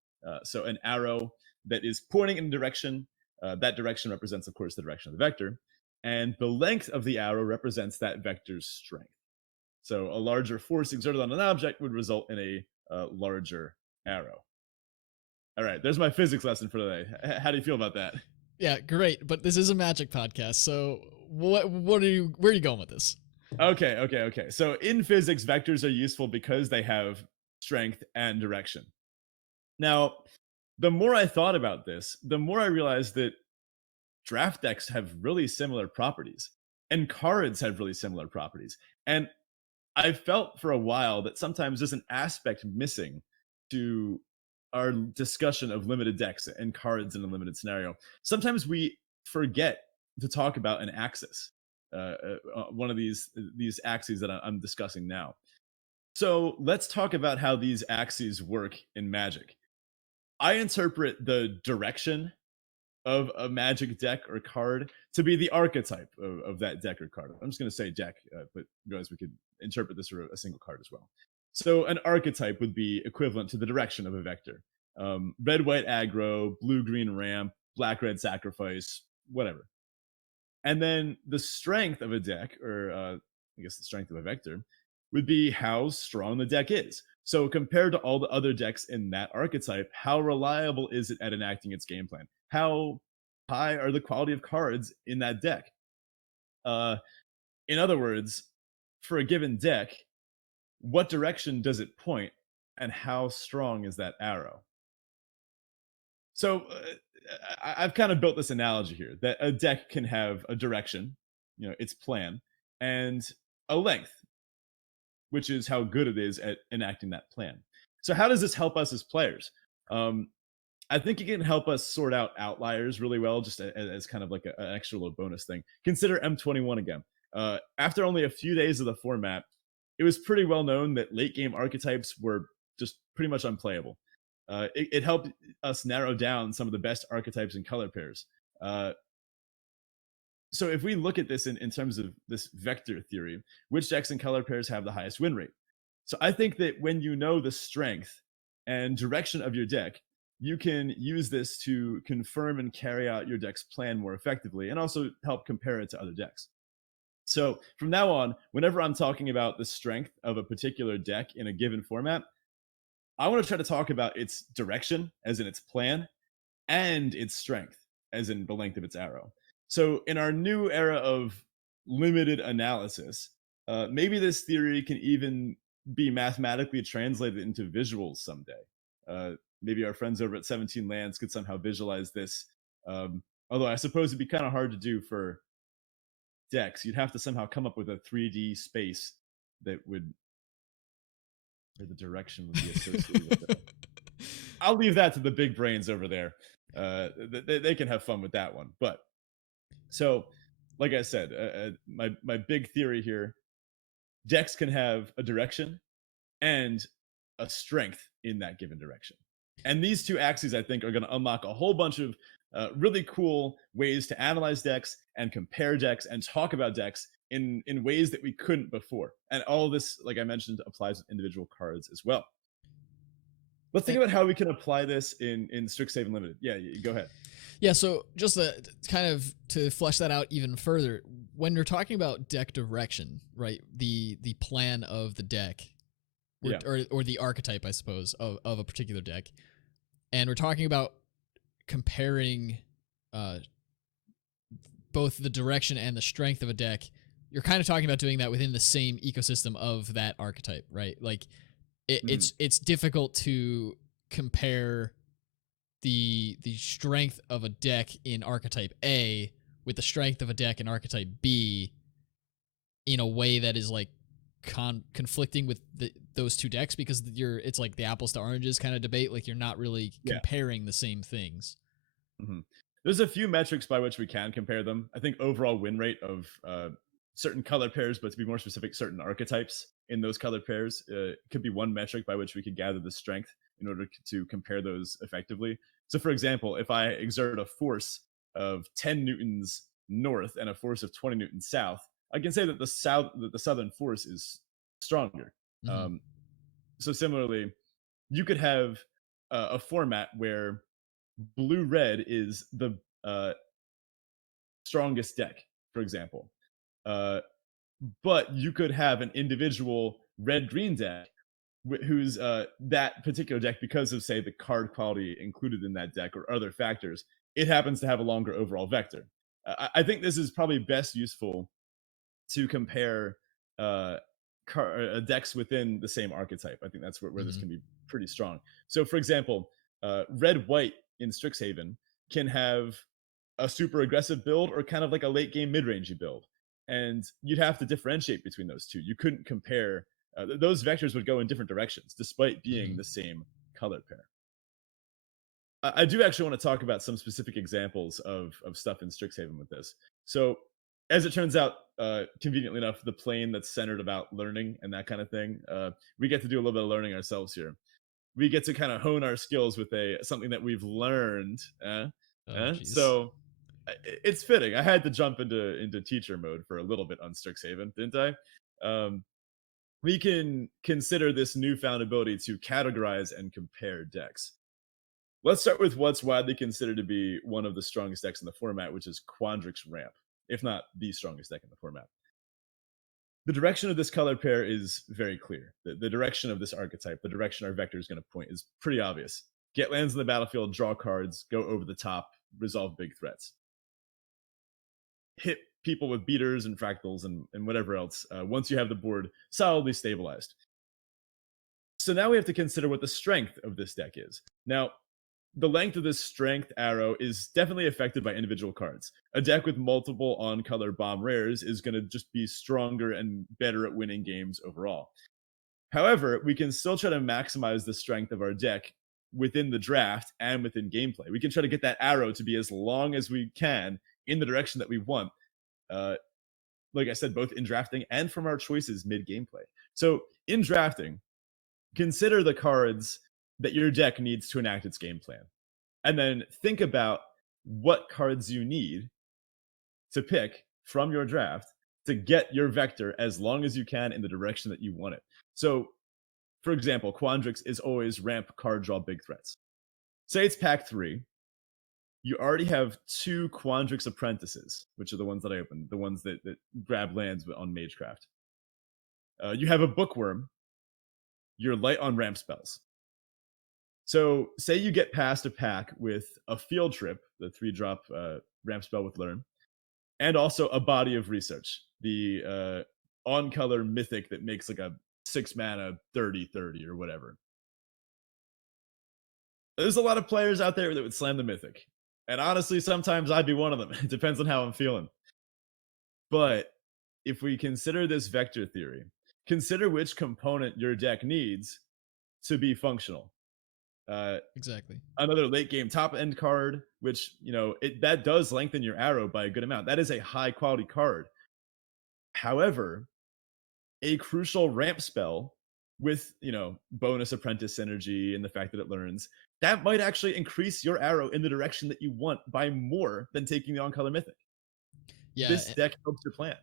So an arrow that is pointing in a direction, that direction represents, of course, the direction of the vector. And the length of the arrow represents that vector's strength. So a larger force exerted on an object would result in a larger arrow. All right, there's my physics lesson for today. How do you feel about that? Yeah, great. But this is a magic podcast, so where are you going with this? Okay. So in physics, vectors are useful because they have strength and direction. Now, the more I thought about this, the more I realized that draft decks have really similar properties and cards have really similar properties. And I felt for a while that sometimes there's an aspect missing to our discussion of limited decks and cards in a limited scenario. Sometimes we forget to talk about an axis, one of these axes that I'm discussing now. So let's talk about how these axes work in Magic. I interpret the direction of a Magic deck or card to be the archetype of that deck or card. I'm just going to say deck, but realize we could interpret this for a single card as well. So an archetype would be equivalent to the direction of a vector. Red, white aggro, blue, green ramp, black, red sacrifice, whatever. And then the strength of a deck, or I guess the strength of a vector, would be how strong the deck is. So compared to all the other decks in that archetype, how reliable is it at enacting its game plan? How high are the quality of cards in that deck? Uh, in other words, for a given deck, what direction does it point, and how strong is that arrow? So I've kind of built this analogy here that a deck can have a direction, its plan, and a length, which is how good it is at enacting that plan. So how does this help us as players? Um, I think it can help us sort out outliers really well, just as kind of like an extra little bonus thing. Consider M21 again. After only a few days of the format, it was pretty well known that late game archetypes were just pretty much unplayable. It helped us narrow down some of the best archetypes and color pairs. So if we look at this in terms of this vector theory, which decks and color pairs have the highest win rate? So I think that when you know the strength and direction of your deck, you can use this to confirm and carry out your deck's plan more effectively and also help compare it to other decks. So from now on, whenever I'm talking about the strength of a particular deck in a given format, I want to try to talk about its direction, as in its plan, and its strength, as in the length of its arrow. So in our new era of limited analysis, maybe this theory can even be mathematically translated into visuals someday. Maybe our friends over at 17 Lands could somehow visualize this. Although I suppose it'd be kind of hard to do for decks. You'd have to somehow come up with a 3D space that would, or the direction would be associated with it. I'll leave that to the big brains over there. They can have fun with that one. But so, like I said, my big theory here: decks can have a direction and a strength in that given direction. And these two axes, I think, are going to unlock a whole bunch of really cool ways to analyze decks and compare decks and talk about decks in ways that we couldn't before. And all of this, like I mentioned, applies to individual cards as well. Let's think about how we can apply this in Strixhaven Limited. Yeah, go ahead. Yeah, so just kind of to flesh that out even further, when you're talking about deck direction, right? The plan of the deck, or the archetype, I suppose, of a particular deck, and we're talking about comparing both the direction and the strength of a deck. You're kind of talking about doing that within the same ecosystem of that archetype, right? Like it's difficult to compare the strength of a deck in archetype A with the strength of a deck in archetype B in a way that is like conflicting with those two decks, because it's like the apples to oranges kind of debate. Like you're not really comparing the same things. Mm-hmm. There's a few metrics by which we can compare them. I think overall win rate of certain color pairs, but to be more specific, certain archetypes in those color pairs could be one metric by which we could gather the strength in order to compare those effectively. So, for example, if I exert a force of 10 newtons north and a force of 20 newtons south, I can say that the southern force is stronger. Mm-hmm. So, similarly, you could have a format where blue red is the strongest deck, for example. But you could have an individual red green deck who's that particular deck, because of say the card quality included in that deck or other factors, it happens to have a longer overall vector. I think this is probably best useful to compare decks within the same archetype. I think that's where this can be pretty strong. So for example, red white in Strixhaven can have a super aggressive build or kind of like a late game mid-rangey build, and you'd have to differentiate between those two. You couldn't compare. Those vectors would go in different directions despite being the same color pair. I do actually want to talk about some specific examples of stuff in Strixhaven with this. So as it turns out, conveniently enough, the plane that's centered about learning and that kind of thing, we get to do a little bit of learning ourselves here. We get to kind of hone our skills with something that we've learned. So it's fitting. I had to jump into teacher mode for a little bit on Strixhaven, didn't I? We can consider this newfound ability to categorize and compare decks. Let's start with what's widely considered to be one of the strongest decks in the format, which is Quandrix Ramp, if not the strongest deck in the format. The direction of this color pair is very clear. The direction of this archetype, the direction our vector is going to point, is pretty obvious. Get lands in the battlefield, draw cards, go over the top, resolve big threats. Hit people with beaters and fractals and whatever else once you have the board solidly stabilized. So now we have to consider what the strength of this deck is. Now, the length of this strength arrow is definitely affected by individual cards. A deck with multiple on-color bomb rares is going to just be stronger and better at winning games overall. However, we can still try to maximize the strength of our deck within the draft and within gameplay. We can try to get that arrow to be as long as we can in the direction that we want. Like I said, both in drafting and from our choices mid gameplay. So in drafting, consider the cards that your deck needs to enact its game plan. And then think about what cards you need to pick from your draft to get your vector as long as you can in the direction that you want it. So, for example, Quandrix is always ramp, card draw, big threats. Say it's pack 3. You already have 2 Quandrix apprentices, which are the ones that I opened, the ones that grab lands on Magecraft. You have a bookworm. You're light on ramp spells. So say you get past a pack with a field trip, the 3-drop ramp spell with learn, and also a body of research, the on-color mythic that makes like a 6 mana 30/30 or whatever. There's a lot of players out there that would slam the mythic. And honestly, sometimes I'd be one of them. It depends on how I'm feeling. But if we consider this vector theory, consider which component your deck needs to be functional. Exactly. Another late game top end card, which that does lengthen your arrow by a good amount. That is a high quality card. However, a crucial ramp spell with bonus apprentice synergy and the fact that it learns, that might actually increase your arrow in the direction that you want by more than taking the on-color mythic. Yeah, this deck helps your plan.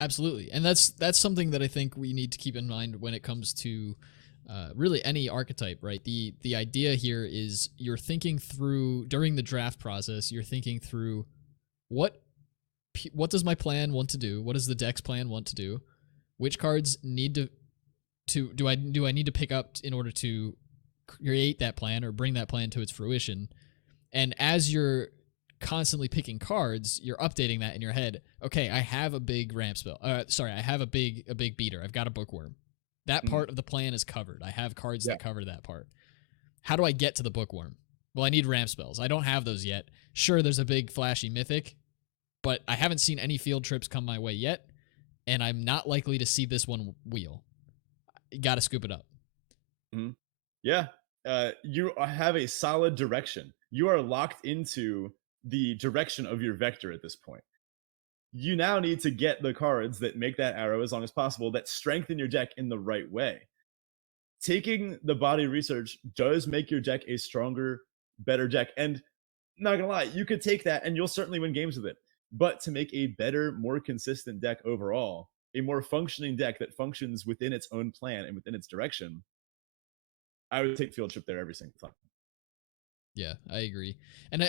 Absolutely, and that's something that I think we need to keep in mind when it comes to really any archetype, right? The idea here is you're thinking through during the draft process. You're thinking through what does my plan want to do? What does the deck's plan want to do? Which cards need to do I need to pick up in order to create that plan or bring that plan to its fruition? And as you're constantly picking cards, you're updating that in your head. Okay, I have a big ramp spell. I have a big beater. I've got a bookworm. That part of the plan is covered. I have cards that cover that part. How do I get to the bookworm? Well, I need ramp spells. I don't have those yet. Sure, there's a big flashy mythic, but I haven't seen any field trips come my way yet, and I'm not likely to see this one wheel. You got to scoop it up. Mm-hmm. Yeah. You have a solid direction. You are locked into the direction of your vector at this point. You now need to get the cards that make that arrow as long as possible, that strengthen your deck in the right way. Taking the body research does make your deck a stronger, better deck. And not gonna lie, you could take that and you'll certainly win games with it. But to make a better, more consistent deck overall, a more functioning deck that functions within its own plan and within its direction, I would take field trip there every single time. Yeah, I agree. And,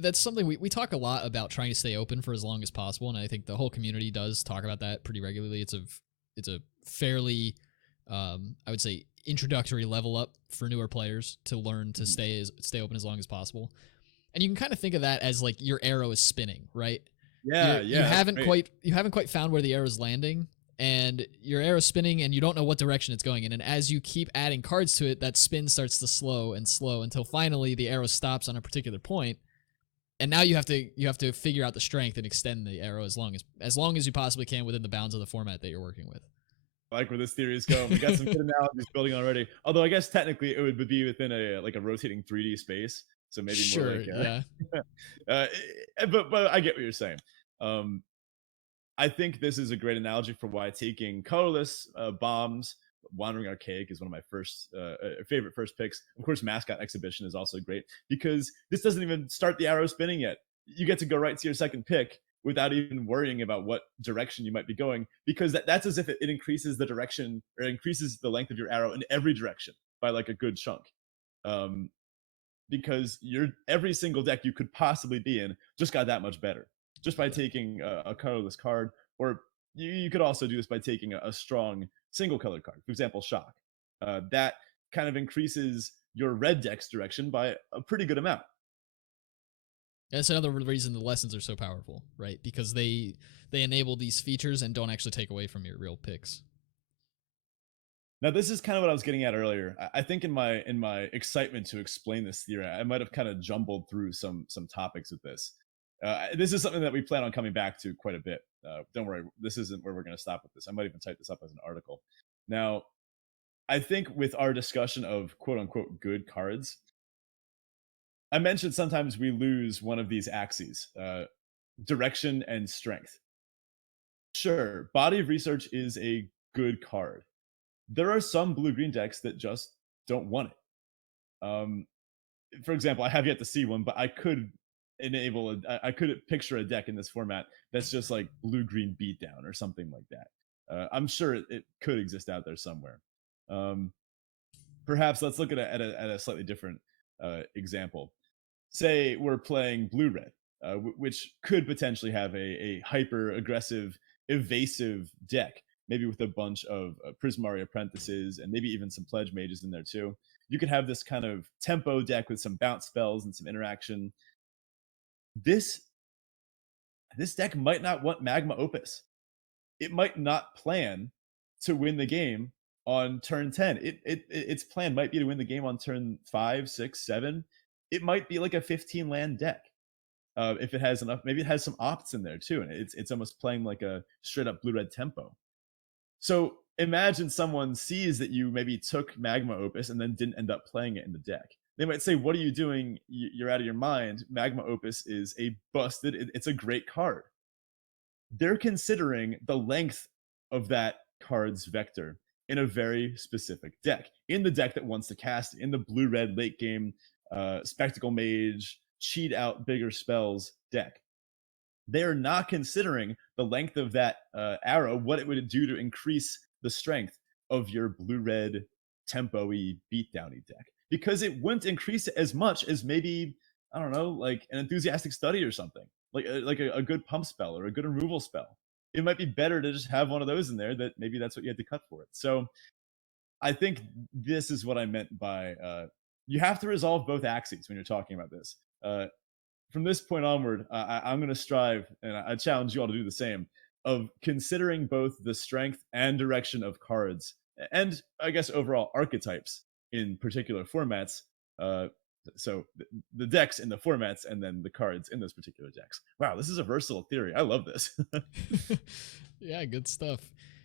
that's something we talk a lot about, trying to stay open for as long as possible. And I think the whole community does talk about that pretty regularly. It's a fairly, I would say, introductory level up for newer players to learn to stay open as long as possible. And you can kind of think of that as like your arrow is spinning, right? Yeah, you haven't quite found where the arrow is landing, and your arrow's spinning and you don't know what direction it's going in. And as you keep adding cards to it, that spin starts to slow and slow until finally the arrow stops on a particular point. And now you have to figure out the strength and extend the arrow as long as you possibly can within the bounds of the format that you're working with. I like where this theory is going. We got some good analogies building already. Although I guess technically it would be within a rotating 3D space. So maybe more like yeah. But I get what you're saying. I think this is a great analogy for why taking colorless bombs, Wandering Archaic is one of my favorite first picks. Of course, Mascot Exhibition is also great because this doesn't even start the arrow spinning yet. You get to go right to your second pick without even worrying about what direction you might be going, because that's as if it increases the direction or increases the length of your arrow in every direction by like a good chunk. Because every single deck you could possibly be in just got that much better just by taking a colorless card, or you could also do this by taking a strong single color card, for example, Shock. That kind of increases your red deck's direction by a pretty good amount. That's another reason the lessons are so powerful, right? Because they enable these features and don't actually take away from your real picks. Now, this is kind of what I was getting at earlier. I think in my excitement to explain this theory, I might have kind of jumbled through some topics with this. This is something that we plan on coming back to quite a bit. Don't worry, this isn't where we're going to stop with this. I might even type this up as an article. Now, I think with our discussion of quote unquote good cards, I mentioned sometimes we lose one of these axes, direction and strength. Sure, Body of Research is a good card. There are some blue-green decks that just don't want it. For example, I have yet to see one, but I could I could picture a deck in this format that's just like blue-green beatdown or something like that. I'm sure it could exist out there somewhere. Perhaps let's look at a slightly different example. Say we're playing blue-red, which could potentially have a hyper-aggressive, evasive deck, maybe with a bunch of Prismari Apprentices and maybe even some Pledge Mages in there too. You could have this kind of tempo deck with some bounce spells and some interaction. This deck might not want Magma Opus. It might not plan to win the game on turn 10. Its plan might be to win the game on turn 5, 6, 7. It might be like a 15 land deck. If it has enough, maybe it has some opts in there too, and it's almost playing like a straight up blue-red tempo. So imagine someone sees that you maybe took Magma Opus and then didn't end up playing it in the deck. They might say, "What are you doing? You're out of your mind. Magma Opus is a busted. It's a great card." They're considering the length of that card's vector in a very specific deck. In the deck that wants to cast in the blue-red late game Spectacle Mage, cheat out bigger spells deck. They are not considering the length of that arrow, what it would do to increase the strength of your blue-red tempo-y beatdowny deck, because it wouldn't increase it as much as maybe, I don't know, like an Enthusiastic Study or something, like a good pump spell or a good removal spell. It might be better to just have one of those in there that maybe that's what you had to cut for it. So I think this is what I meant by you have to resolve both axes when you're talking about this. From this point onward, I'm going to strive, and I challenge you all to do the same, of considering both the strength and direction of cards, and I guess overall archetypes in particular formats. So the decks in the formats, and then the cards in those particular decks. Wow, this is a versatile theory. I love this. Yeah, good stuff.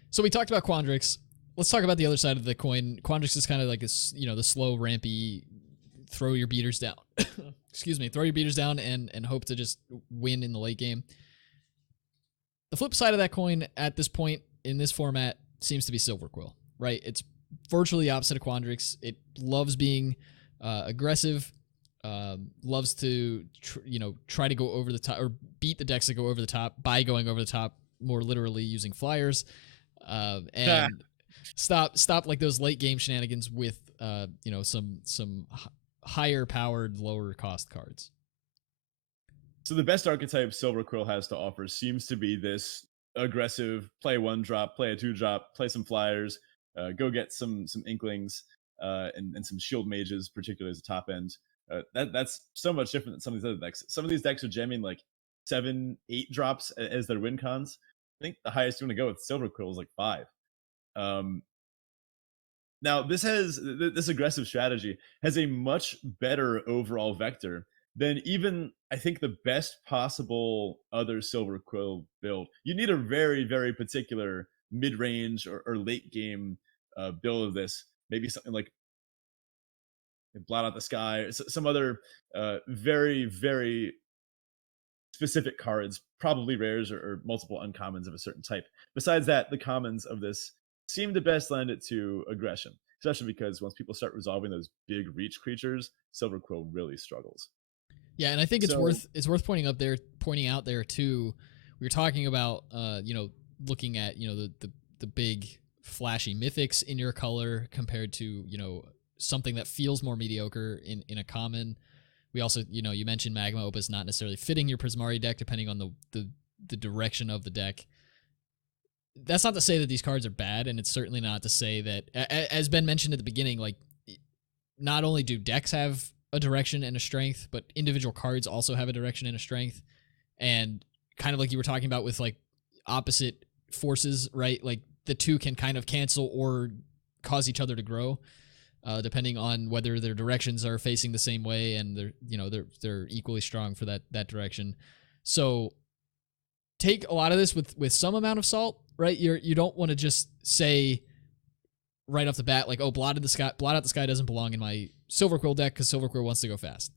So we talked about Quandrix. Let's talk about the other side of the coin. Quandrix is kind of like this, the slow, rampy, throw your beaters down. Excuse me, throw your beaters down and hope to just win in the late game. The flip side of that coin at this point in this format seems to be Silverquill, right? It's virtually the opposite of Quandrix. It loves being aggressive, loves to try to go over the top or beat the decks that go over the top by going over the top, more literally using flyers, and stop like those late game shenanigans with some higher powered, lower cost cards. So the best archetype Silverquill has to offer seems to be this aggressive play 1-drop, play a 2-drop, play some flyers, go get some inklings, and some shield mages, particularly as a top end. That's so much different than some of these other decks. Some of these decks are jamming like 7, 8 drops as their win cons. I think the highest you want to go with Silverquill is like 5. Now this aggressive strategy has a much better overall vector than even I think the best possible other Silverquill build. You need a very, very particular mid-range or late game build of this. Maybe something like Blot Out the Sky, some other very, very specific cards, probably rares or multiple uncommons of a certain type. Besides that, the commons of this seem to best lend it to aggression, especially because once people start resolving those big reach creatures, Silverquill really struggles. Yeah, and I think it's worth pointing out there too. We were talking about looking at the big flashy mythics in your color compared to something that feels more mediocre in a common. We also, you mentioned Magma Opus not necessarily fitting your Prismari deck depending on the direction of the deck. that's not to say that these cards are bad, and it's certainly not to say that, as Ben mentioned at the beginning, like, not only do decks have a direction and a strength, but individual cards also have a direction and a strength. And kind of like you were talking about with like opposite forces, right? Like the two can kind of cancel or cause each other to grow, depending on whether their directions are facing the same way and they're equally strong for that direction. So take a lot of this with some amount of salt, right? You don't want to just say right off the bat, like, oh, blot out the sky doesn't belong in my Silver Quill deck because Silver Quill wants to go fast.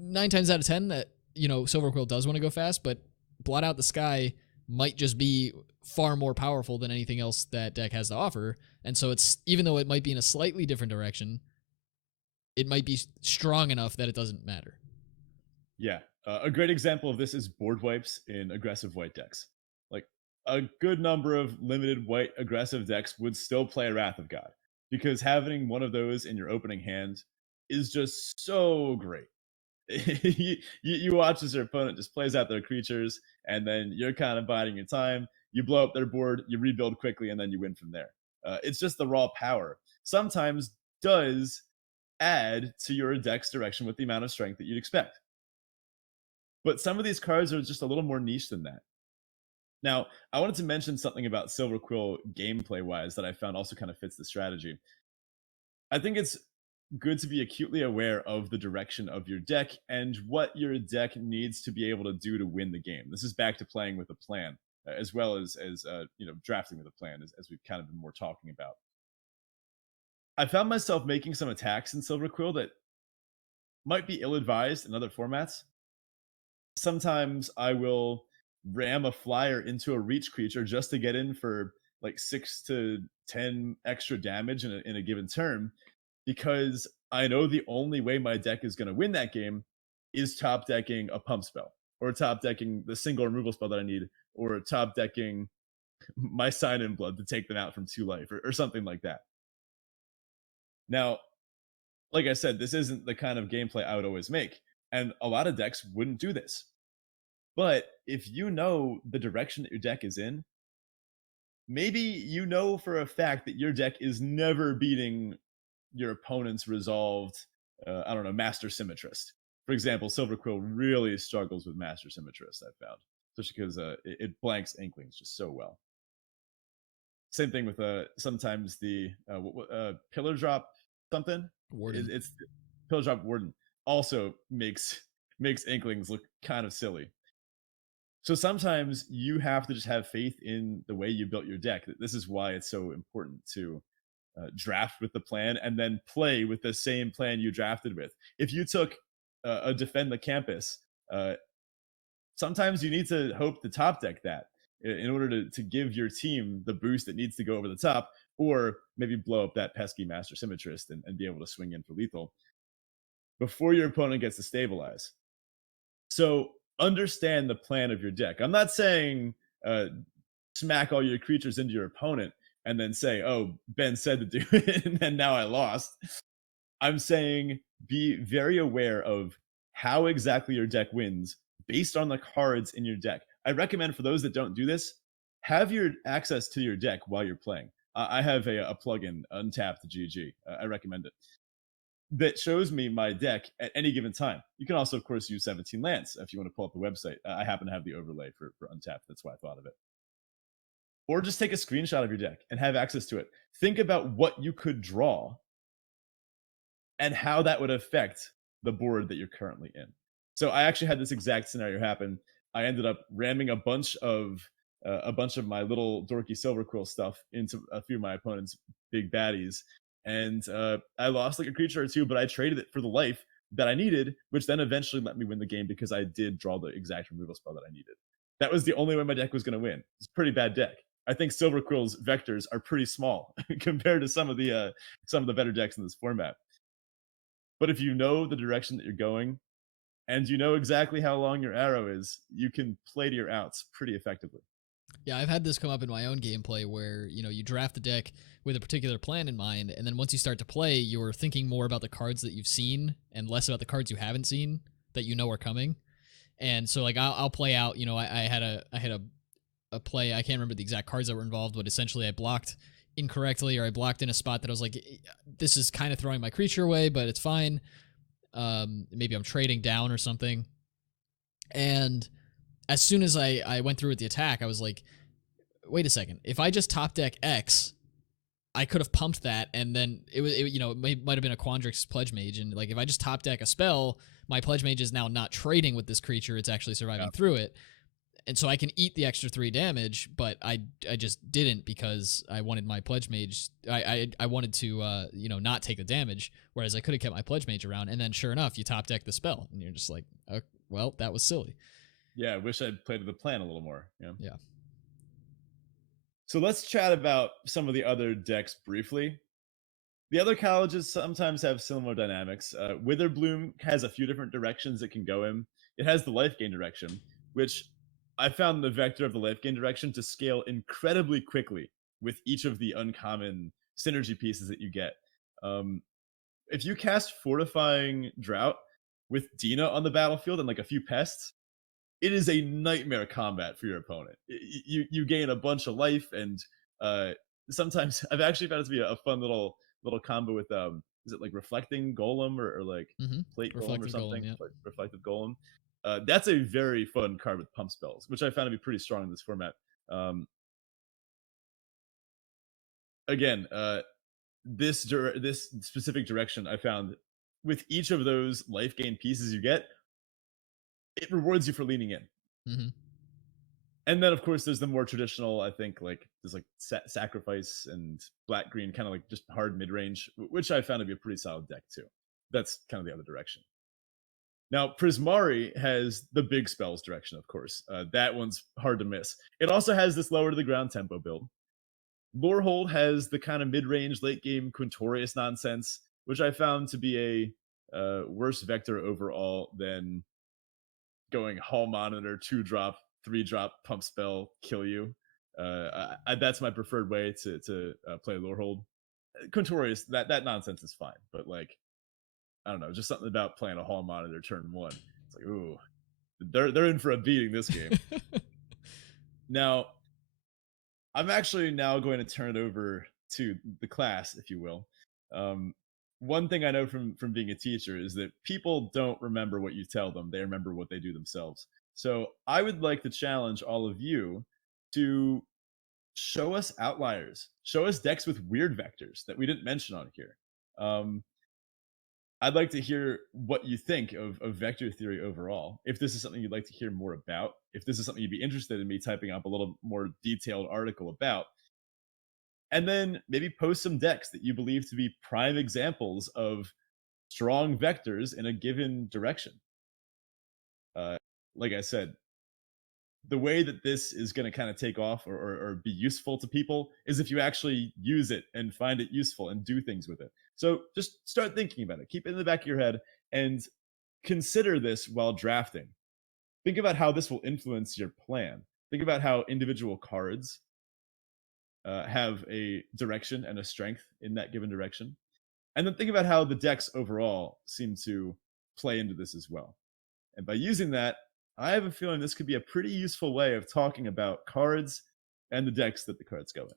9 times out of 10 that, Silver Quill does want to go fast, but blot out the sky might just be far more powerful than anything else that deck has to offer. And so it's, even though it might be in a slightly different direction, it might be strong enough that it doesn't matter. Yeah. A great example of this is board wipes in aggressive white decks. Like, a good number of limited white aggressive decks would still play Wrath of God, because having one of those in your opening hand is just so great. you watch as your opponent just plays out their creatures, and then you're kind of biding your time. You blow up their board, you rebuild quickly, and then you win from there. It's just the raw power. Sometimes does add to your deck's direction with the amount of strength that you'd expect. But some of these cards are just a little more niche than that. Now, I wanted to mention something about Silver Quill gameplay-wise that I found also kind of fits the strategy. I think it's good to be acutely aware of the direction of your deck and what your deck needs to be able to do to win the game. This is back to playing with a plan, as well as drafting with a plan, as we've kind of been more talking about. I found myself making some attacks in Silver Quill that might be ill-advised in other formats. Sometimes I will ram a flyer into a reach creature just to get in for like 6 to 10 extra damage in a given turn, because I know the only way my deck is going to win that game is top decking a pump spell, or top decking the single removal spell that I need, or top decking my Sign in Blood to take them out from 2 life, or something like that. Now, like I said, this isn't the kind of gameplay I would always make, and a lot of decks wouldn't do this. But if you know the direction that your deck is in, maybe you know for a fact that your deck is never beating your opponent's resolved, Master Symmetrist. For example, Silver Quill really struggles with Master Symmetrist, I've found, especially because it blanks Inklings just so well. Same thing with sometimes the Pillar Drop something. Warden. It's Pillar Drop Warden also makes Inklings look kind of silly. So sometimes you have to just have faith in the way you built your deck. This is why it's so important to draft with the plan and then play with the same plan you drafted with. If you took a Defend the Campus, sometimes you need to hope to top deck that in order to give your team the boost that needs to go over the top, or maybe blow up that pesky Master Symmetrist and be able to swing in for lethal before your opponent gets to stabilize. So understand the plan of your deck. I'm not saying smack all your creatures into your opponent and then say, oh, Ben said to do it, and then now I lost. I'm saying be very aware of how exactly your deck wins based on the cards in your deck. I recommend for those that don't do this, have your access to your deck while you're playing. I have a plugin, Untapped GG. I recommend it, that shows me my deck at any given time. You can also, of course, use 17 lands if you want to pull up the website. I happen to have the overlay for Untapped. That's why I thought of it. Or just take a screenshot of your deck and have access to it. Think about what you could draw and how that would affect the board that you're currently in. So I actually had this exact scenario happen. I ended up ramming a bunch of my little dorky Silver Quill stuff into a few of my opponent's big baddies, and I lost like a creature or two, but I traded it for the life that I needed, which then eventually let me win the game because I did draw the exact removal spell that I needed. That was the only way my deck was going to win. It's a pretty bad deck. I think Silver Quill's vectors are pretty small compared to some of the better decks in this format. But if you know the direction that you're going, and you know exactly how long your arrow is, you can play to your outs pretty effectively. Yeah, I've had this come up in my own gameplay where, you draft the deck with a particular plan in mind, and then once you start to play, you're thinking more about the cards that you've seen and less about the cards you haven't seen that you know are coming. And so, like, I'll play out, I had a a play. I can't remember the exact cards that were involved, but essentially I blocked incorrectly, or I blocked in a spot that I was like, this is kind of throwing my creature away, but it's fine. Maybe I'm trading down or something. And as soon as I went through with the attack, I was like, wait a second. If I just top deck X, I could have pumped that, and then it might have been a Quandrix Pledge Mage, and like if I just top deck a spell, my Pledge Mage is now not trading with this creature; it's actually surviving through it, and so I can eat the extra 3 damage. But I just didn't, because I wanted my Pledge Mage. I wanted to not take the damage, whereas I could have kept my Pledge Mage around, and then sure enough, you top deck the spell, and you're just like, oh, well, that was silly. Yeah, I wish I'd played with the plan a little more. Yeah. So let's chat about some of the other decks briefly. The other colleges sometimes have similar dynamics. Witherbloom has a few different directions it can go in. It has the life gain direction, which I found the vector of the life gain direction to scale incredibly quickly with each of the uncommon synergy pieces that you get. If you cast Fortifying Drought with Dina on the battlefield and like a few pests, it is a nightmare combat for your opponent. You gain a bunch of life, and sometimes I've actually found it to be a fun little combo with is it like Reflecting Golem or like Plate Golem or something? Golem, yeah. Like Reflective Golem. That's a very fun card with pump spells, which I found to be pretty strong in this format. Again, this specific direction I found with each of those life gain pieces you get, it rewards you for leaning in. And then, of course, there's the more traditional, I think, like there's like Sacrifice and Black Green, kind of like just hard mid range, which I found to be a pretty solid deck too. That's kind of the other direction. Now, Prismari has the big spells direction, of course. That one's hard to miss. It also has this lower to the ground tempo build. Lorehold has the kind of mid range, late game Quintorius nonsense, which I found to be a worse vector overall than going Hall Monitor, 2-drop, 3-drop, pump spell, kill you. That's my preferred way to play Lorehold. Quintorius, that nonsense is fine, but like, I don't know, just something about playing a Hall Monitor turn 1. It's like, ooh, they're in for a beating this game. Now, I'm actually now going to turn it over to the class, if you will. One thing I know from being a teacher is that people don't remember what you tell them; they remember what they do themselves. So I would like to challenge all of you to show us outliers, show us decks with weird vectors that we didn't mention on here. I'd like to hear what you think of vector theory overall. If this is something you'd like to hear more about, if this is something you'd be interested in me typing up a little more detailed article about, and then maybe post some decks that you believe to be prime examples of strong vectors in a given direction. Like I said, the way that this is going to kind of take off or be useful to people is if you actually use it and find it useful and do things with it. So just start thinking about it. Keep it in the back of your head and consider this while drafting. Think about how this will influence your plan. Think about how individual cards have a direction and a strength in that given direction. And then think about how the decks overall seem to play into this as well. And by using that, I have a feeling this could be a pretty useful way of talking about cards and the decks that the cards go in.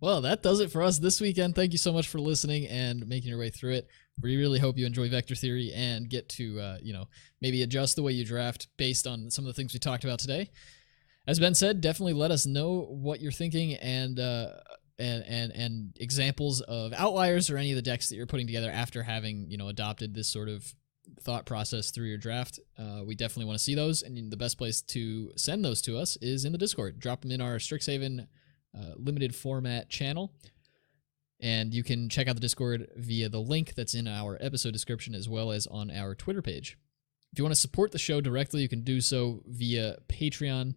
Well, that does it for us this weekend. Thank you so much for listening and making your way through it. We really hope you enjoy vector theory and get to, maybe adjust the way you draft based on some of the things we talked about today. As Ben said, definitely let us know what you're thinking and examples of outliers or any of the decks that you're putting together after having, adopted this sort of thought process through your draft. We definitely want to see those, and the best place to send those to us is in the Discord. Drop them in our Strixhaven limited format channel, and you can check out the Discord via the link that's in our episode description as well as on our Twitter page. If you want to support the show directly, you can do so via Patreon,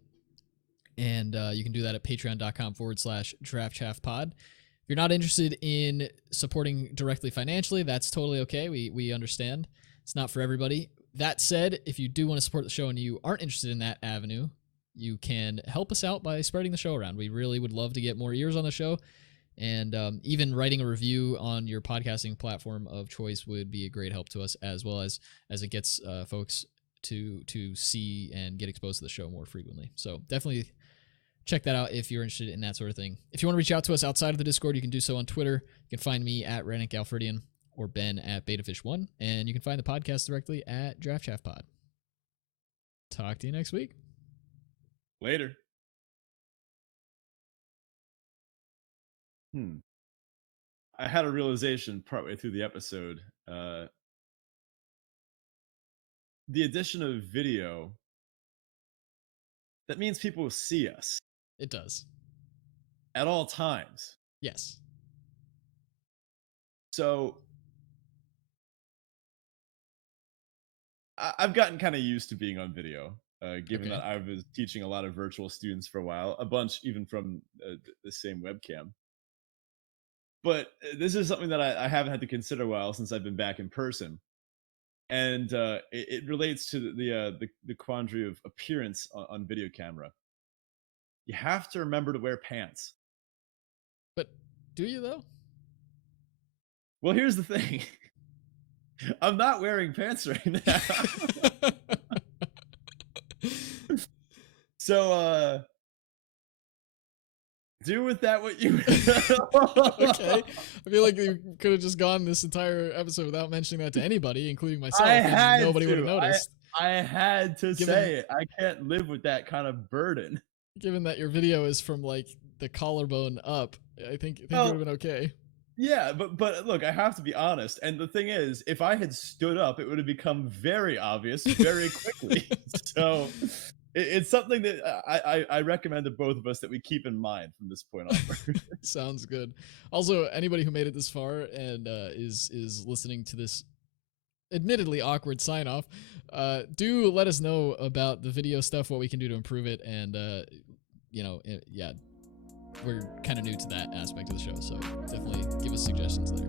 and you can do that at patreon.com/Draft Chaff Pod. If you're not interested in supporting directly financially, that's totally okay. We understand. It's not for everybody. That said, if you do want to support the show and you aren't interested in that avenue, you can help us out by spreading the show around. We really would love to get more ears on the show, and even writing a review on your podcasting platform of choice would be a great help to us, as well as it gets folks to see and get exposed to the show more frequently. So definitely check that out if you're interested in that sort of thing. If you want to reach out to us outside of the Discord, you can do so on Twitter. You can find me at RennickAlfredian or Ben at BetaFish1, and you can find the podcast directly at Draft Chaff Pod. Talk to you next week. Later. I had a realization partway through the episode. The addition of video, that means people will see us. It does. At all times. Yes. So I've gotten kind of used to being on video, given that I was teaching a lot of virtual students for a while, a bunch even from the same webcam. But this is something that I haven't had to consider a while since I've been back in person. And it relates to the quandary of appearance on video camera. You have to remember to wear pants. But do you, though? Well, here's the thing. I'm not wearing pants right now. So, do with that what you Okay. I feel like you could have just gone this entire episode without mentioning that to anybody, inclling myself. Nobody would have noticed. I had to say it. I can't live with that kind of burden. Given that your video is from like the collarbone up, I think it would have been okay. Yeah, but look, I have to be honest. And the thing is, if I had stood up, it would have become very obvious very quickly. So it's something that I recommend to both of us that we keep in mind from this point on. Sounds good. Also, anybody who made it this far and is listening to this admittedly awkward sign off, do let us know about the video stuff, what we can do to improve it, and yeah, we're kind of new to that aspect of the show, so definitely give us suggestions there.